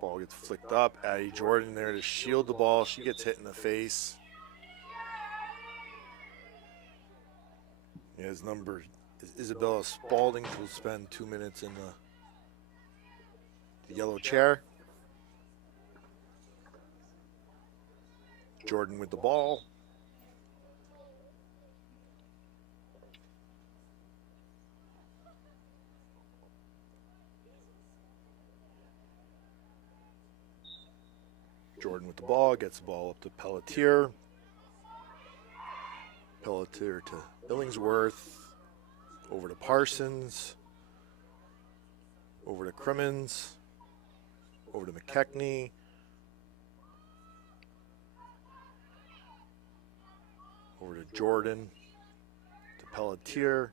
Ball gets flicked up. Addie Jordan there to shield the ball. She gets hit in the face. His number is Isabella Spalding. She'll spend 2 minutes in the yellow chair. Jordan with the ball. Jordan with the ball, gets the ball up to Pelletier. Pelletier to Illingsworth. Over to Parsons. Over to Crimmins. Over to McKechnie. Over to Jordan. To Pelletier.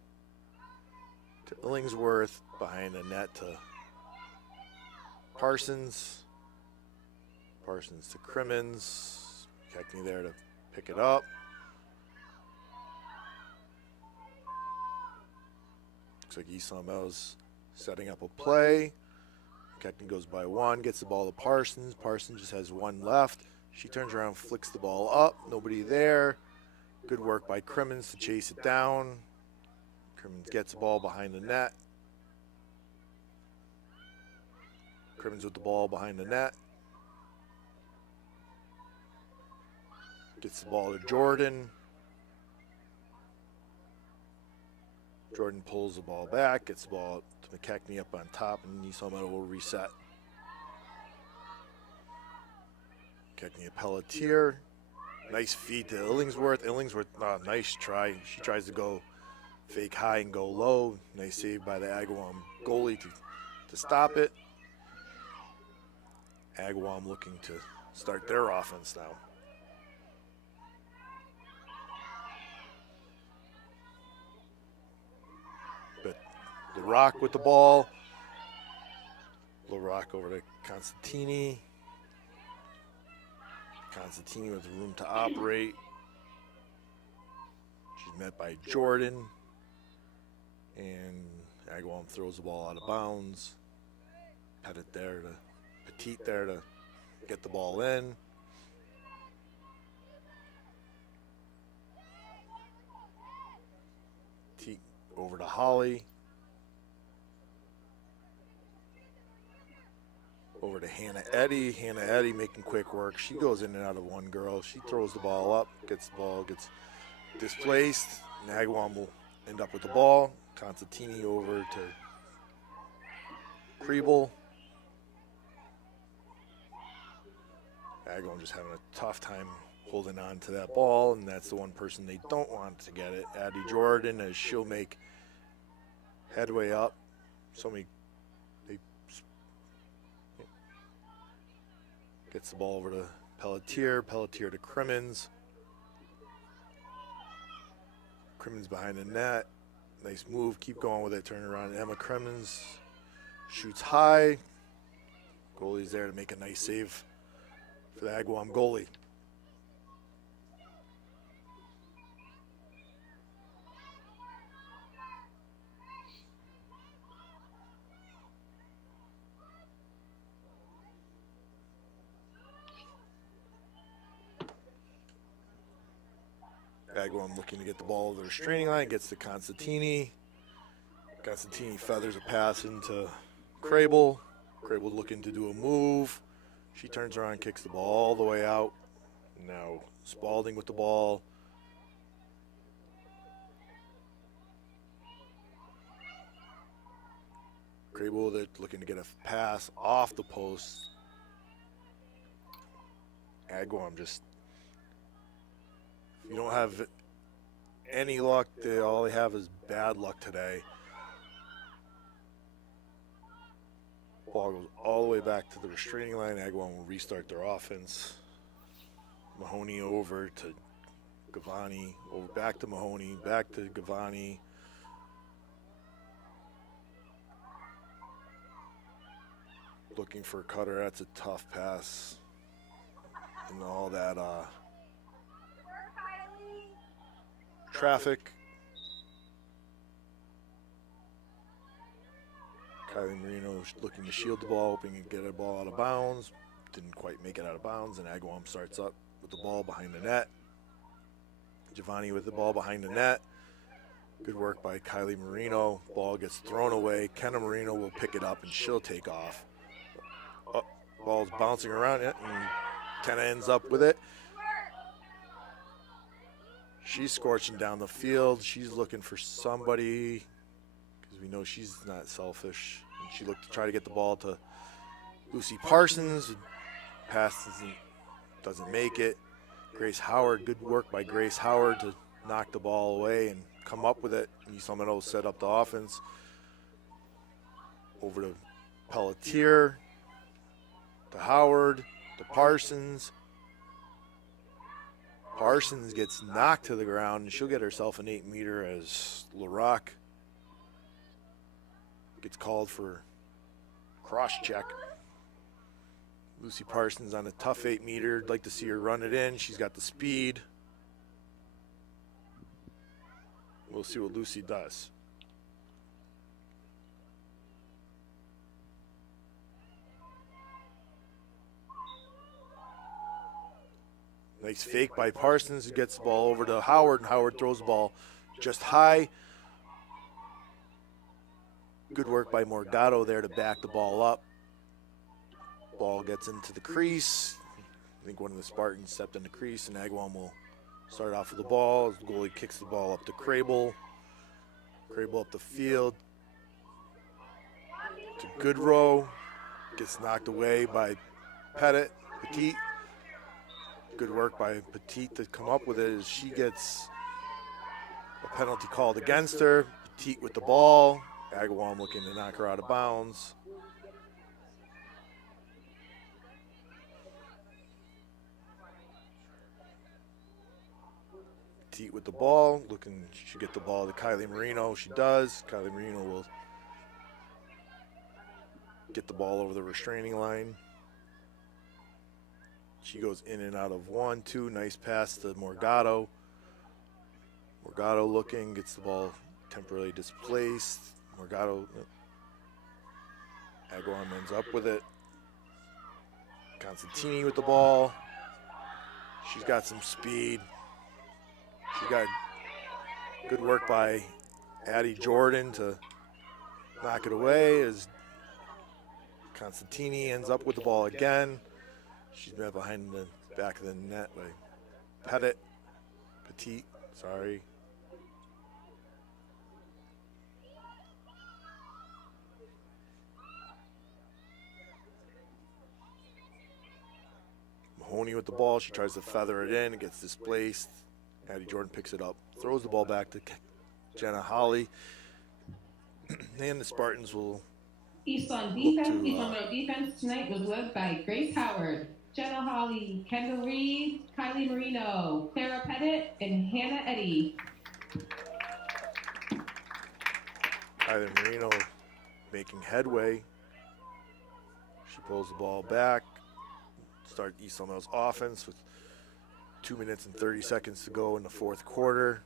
To Illingsworth. Behind the net to Parsons. Parsons to Crimmins. McKechnie there to pick it up. Looks like Eastlaw Meadows setting up a play. McKechnie goes by one, gets the ball to Parsons. Parsons just has one left. She turns around, flicks the ball up. Nobody there. Good work by Crimmins to chase it down. Crimmins gets the ball behind the net. Crimmins with the ball behind the net. Gets the ball to Jordan. Jordan pulls the ball back, gets the ball to McKechnie up on top, and Eastlaw Meadow will reset. McKechnie a Pelletier. Nice feed to Illingsworth. Illingsworth, nice try. She tries to go fake high and go low. Nice save by the Agawam goalie to stop it. Agawam looking to start their offense now. LaRock with the ball. LaRock over to Constantini. Constantini with room to operate. She's met by Jordan. And Agawam throws the ball out of bounds. Pettit there to Petite there to get the ball in. Petite over to Holly. Over to Hannah Eddy. Hannah Eddy making quick work. She goes in and out of one girl. She throws the ball up, gets the ball, gets displaced. And Agawam will end up with the ball. Constantini over to Kriebel. Agawam just having a tough time holding on to that ball, and that's the one person they don't want to get it. Addie Jordan, as she'll make headway up. They Gets the ball over to Pelletier. Pelletier to Crimmins. Crimmins behind the net. Nice move. Keep going with it. Turn around. Emma Crimmins shoots high. Goalie's there to make a nice save for the Agawam goalie. Agawam looking to get the ball over the restraining line, gets to Constantini. Constantini feathers a pass into Crable. Crable looking to do a move. She turns around, kicks the ball all the way out. Now Spalding with the ball. Crable looking to get a pass off the post. Agawam just, if you don't have any luck, all they have is bad luck today. Ball goes all the way back to the restraining line. Agawam will restart their offense. Mahoney over to Gavani, over back to Mahoney, back to Gavani. Looking for a cutter. That's a tough pass. And all that traffic. Kylie Marino looking to shield the ball, hoping to get a ball out of bounds. Didn't quite make it out of bounds, and Agawam starts up with the ball behind the net. Giovanni with the ball behind the net. Good work by Kylie Marino. Ball gets thrown away. Kenna Marino will pick it up, and she'll take off. Ball's bouncing around it, and Kenna ends up with it. She's scorching down the field. She's looking for somebody, because we know she's not selfish. And she looked to try to get the ball to Lucy Parsons. Pass doesn't make it. Grace Howard, good work by Grace Howard to knock the ball away and come up with it. East Long Meadow set up the offense. Over to Pelletier, to Howard, to Parsons. Parsons gets knocked to the ground, and she'll get herself an 8-meter as LaRock gets called for cross-check. Lucy Parsons on a tough 8-meter. I'd like to see her run it in. She's got the speed. We'll see what Lucy does. Nice fake by Parsons, who gets the ball over to Howard, and Howard throws the ball just high. Good work by Morgado there to back the ball up. Ball gets into the crease. I think one of the Spartans stepped in the crease, and Agawam will start off with the ball. The goalie kicks the ball up to Crable. Crable up the field to Goodrow. Gets knocked away by Petit. Good work by Petit to come up with it as she gets a penalty called against her. Petit with the ball. Agawam looking to knock her out of bounds. Petit with the ball, looking, she should get the ball to Kylie Marino. She does. Kylie Marino will get the ball over the restraining line. She goes in and out of 1-2. Nice pass to Morgado. Morgado looking, gets the ball temporarily displaced. Morgado, Agawam ends up with it. Constantini with the ball. She's got some speed. She got good work by Addie Jordan to knock it away as Constantini ends up with the ball again. She's been behind the back of the net by Petit, sorry. Mahoney with the ball. She tries to feather it in. It gets displaced. Addie Jordan picks it up, throws the ball back to Jenna Holly. And the Spartans will East Long defense tonight was led by Grace Howard. Jenna Hawley, Kendall Reed, Kylie Marino, Sarah Pettit, and Hannah Eddy. Kylie Marino making headway. She pulls the ball back. Start East Long Meadow's offense with 2 minutes and 30 seconds to go in the fourth quarter.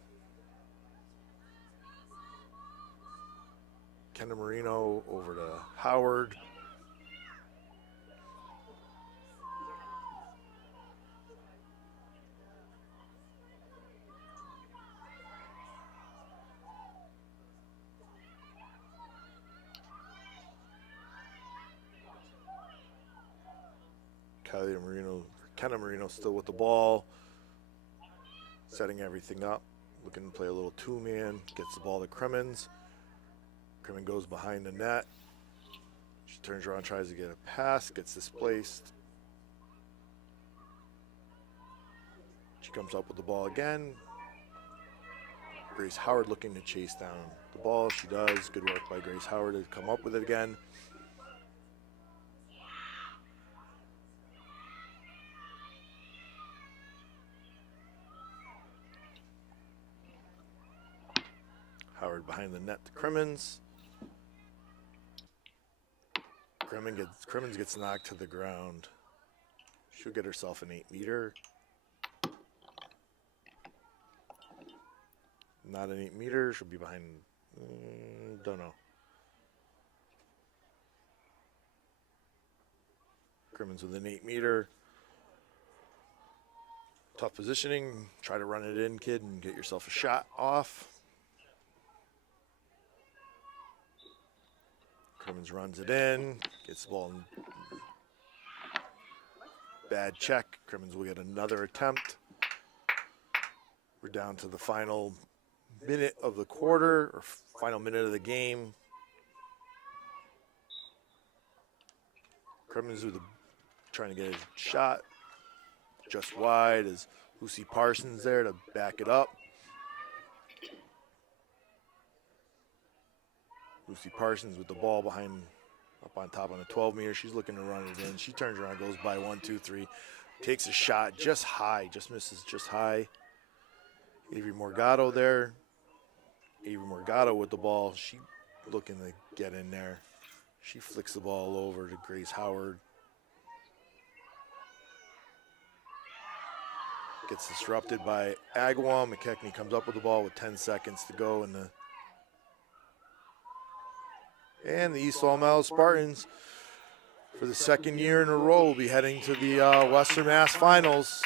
Kendall Marino over to Howard. Kendall Marino still with the ball, setting everything up, looking to play a little two-man, gets the ball to Crimmins. Crimmins goes behind the net. She turns around, tries to get a pass, gets displaced. She comes up with the ball again. Grace Howard looking to chase down the ball. She does. Good work by Grace Howard to come up with it again. Howard behind the net to Crimmins. Crimmins gets knocked to the ground. She'll get herself an 8-meter. Not an 8-meter. She'll be behind. Don't know. Crimmins with an 8-meter. Tough positioning. Try to run it in, kid, and get yourself a shot off. Crimmins runs it in, gets the ball in. Bad check. Crimmins will get another attempt. We're down to the final minute of the quarter, or final minute of the game. Crimmins trying to get a shot just wide as Lucy Parsons there to back it up. Lucy Parsons with the ball up on top on the 12-meter. She's looking to run it in. She turns around, goes by 1, 2, 3, takes a shot just high, just misses just high. Avery Morgado there. Avery Morgado with the ball. She looking to get in there. She flicks the ball over to Grace Howard. Gets disrupted by Agawam. McKechnie comes up with the ball with 10 seconds to go in the. And the East Long Meadow Spartans, for the second year in a row, will be heading to the Western Mass Finals.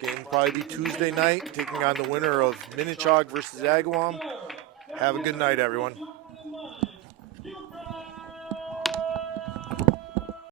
Game will probably be Tuesday night, taking on the winner of Minnechaug versus Agawam. Have a good night, everyone.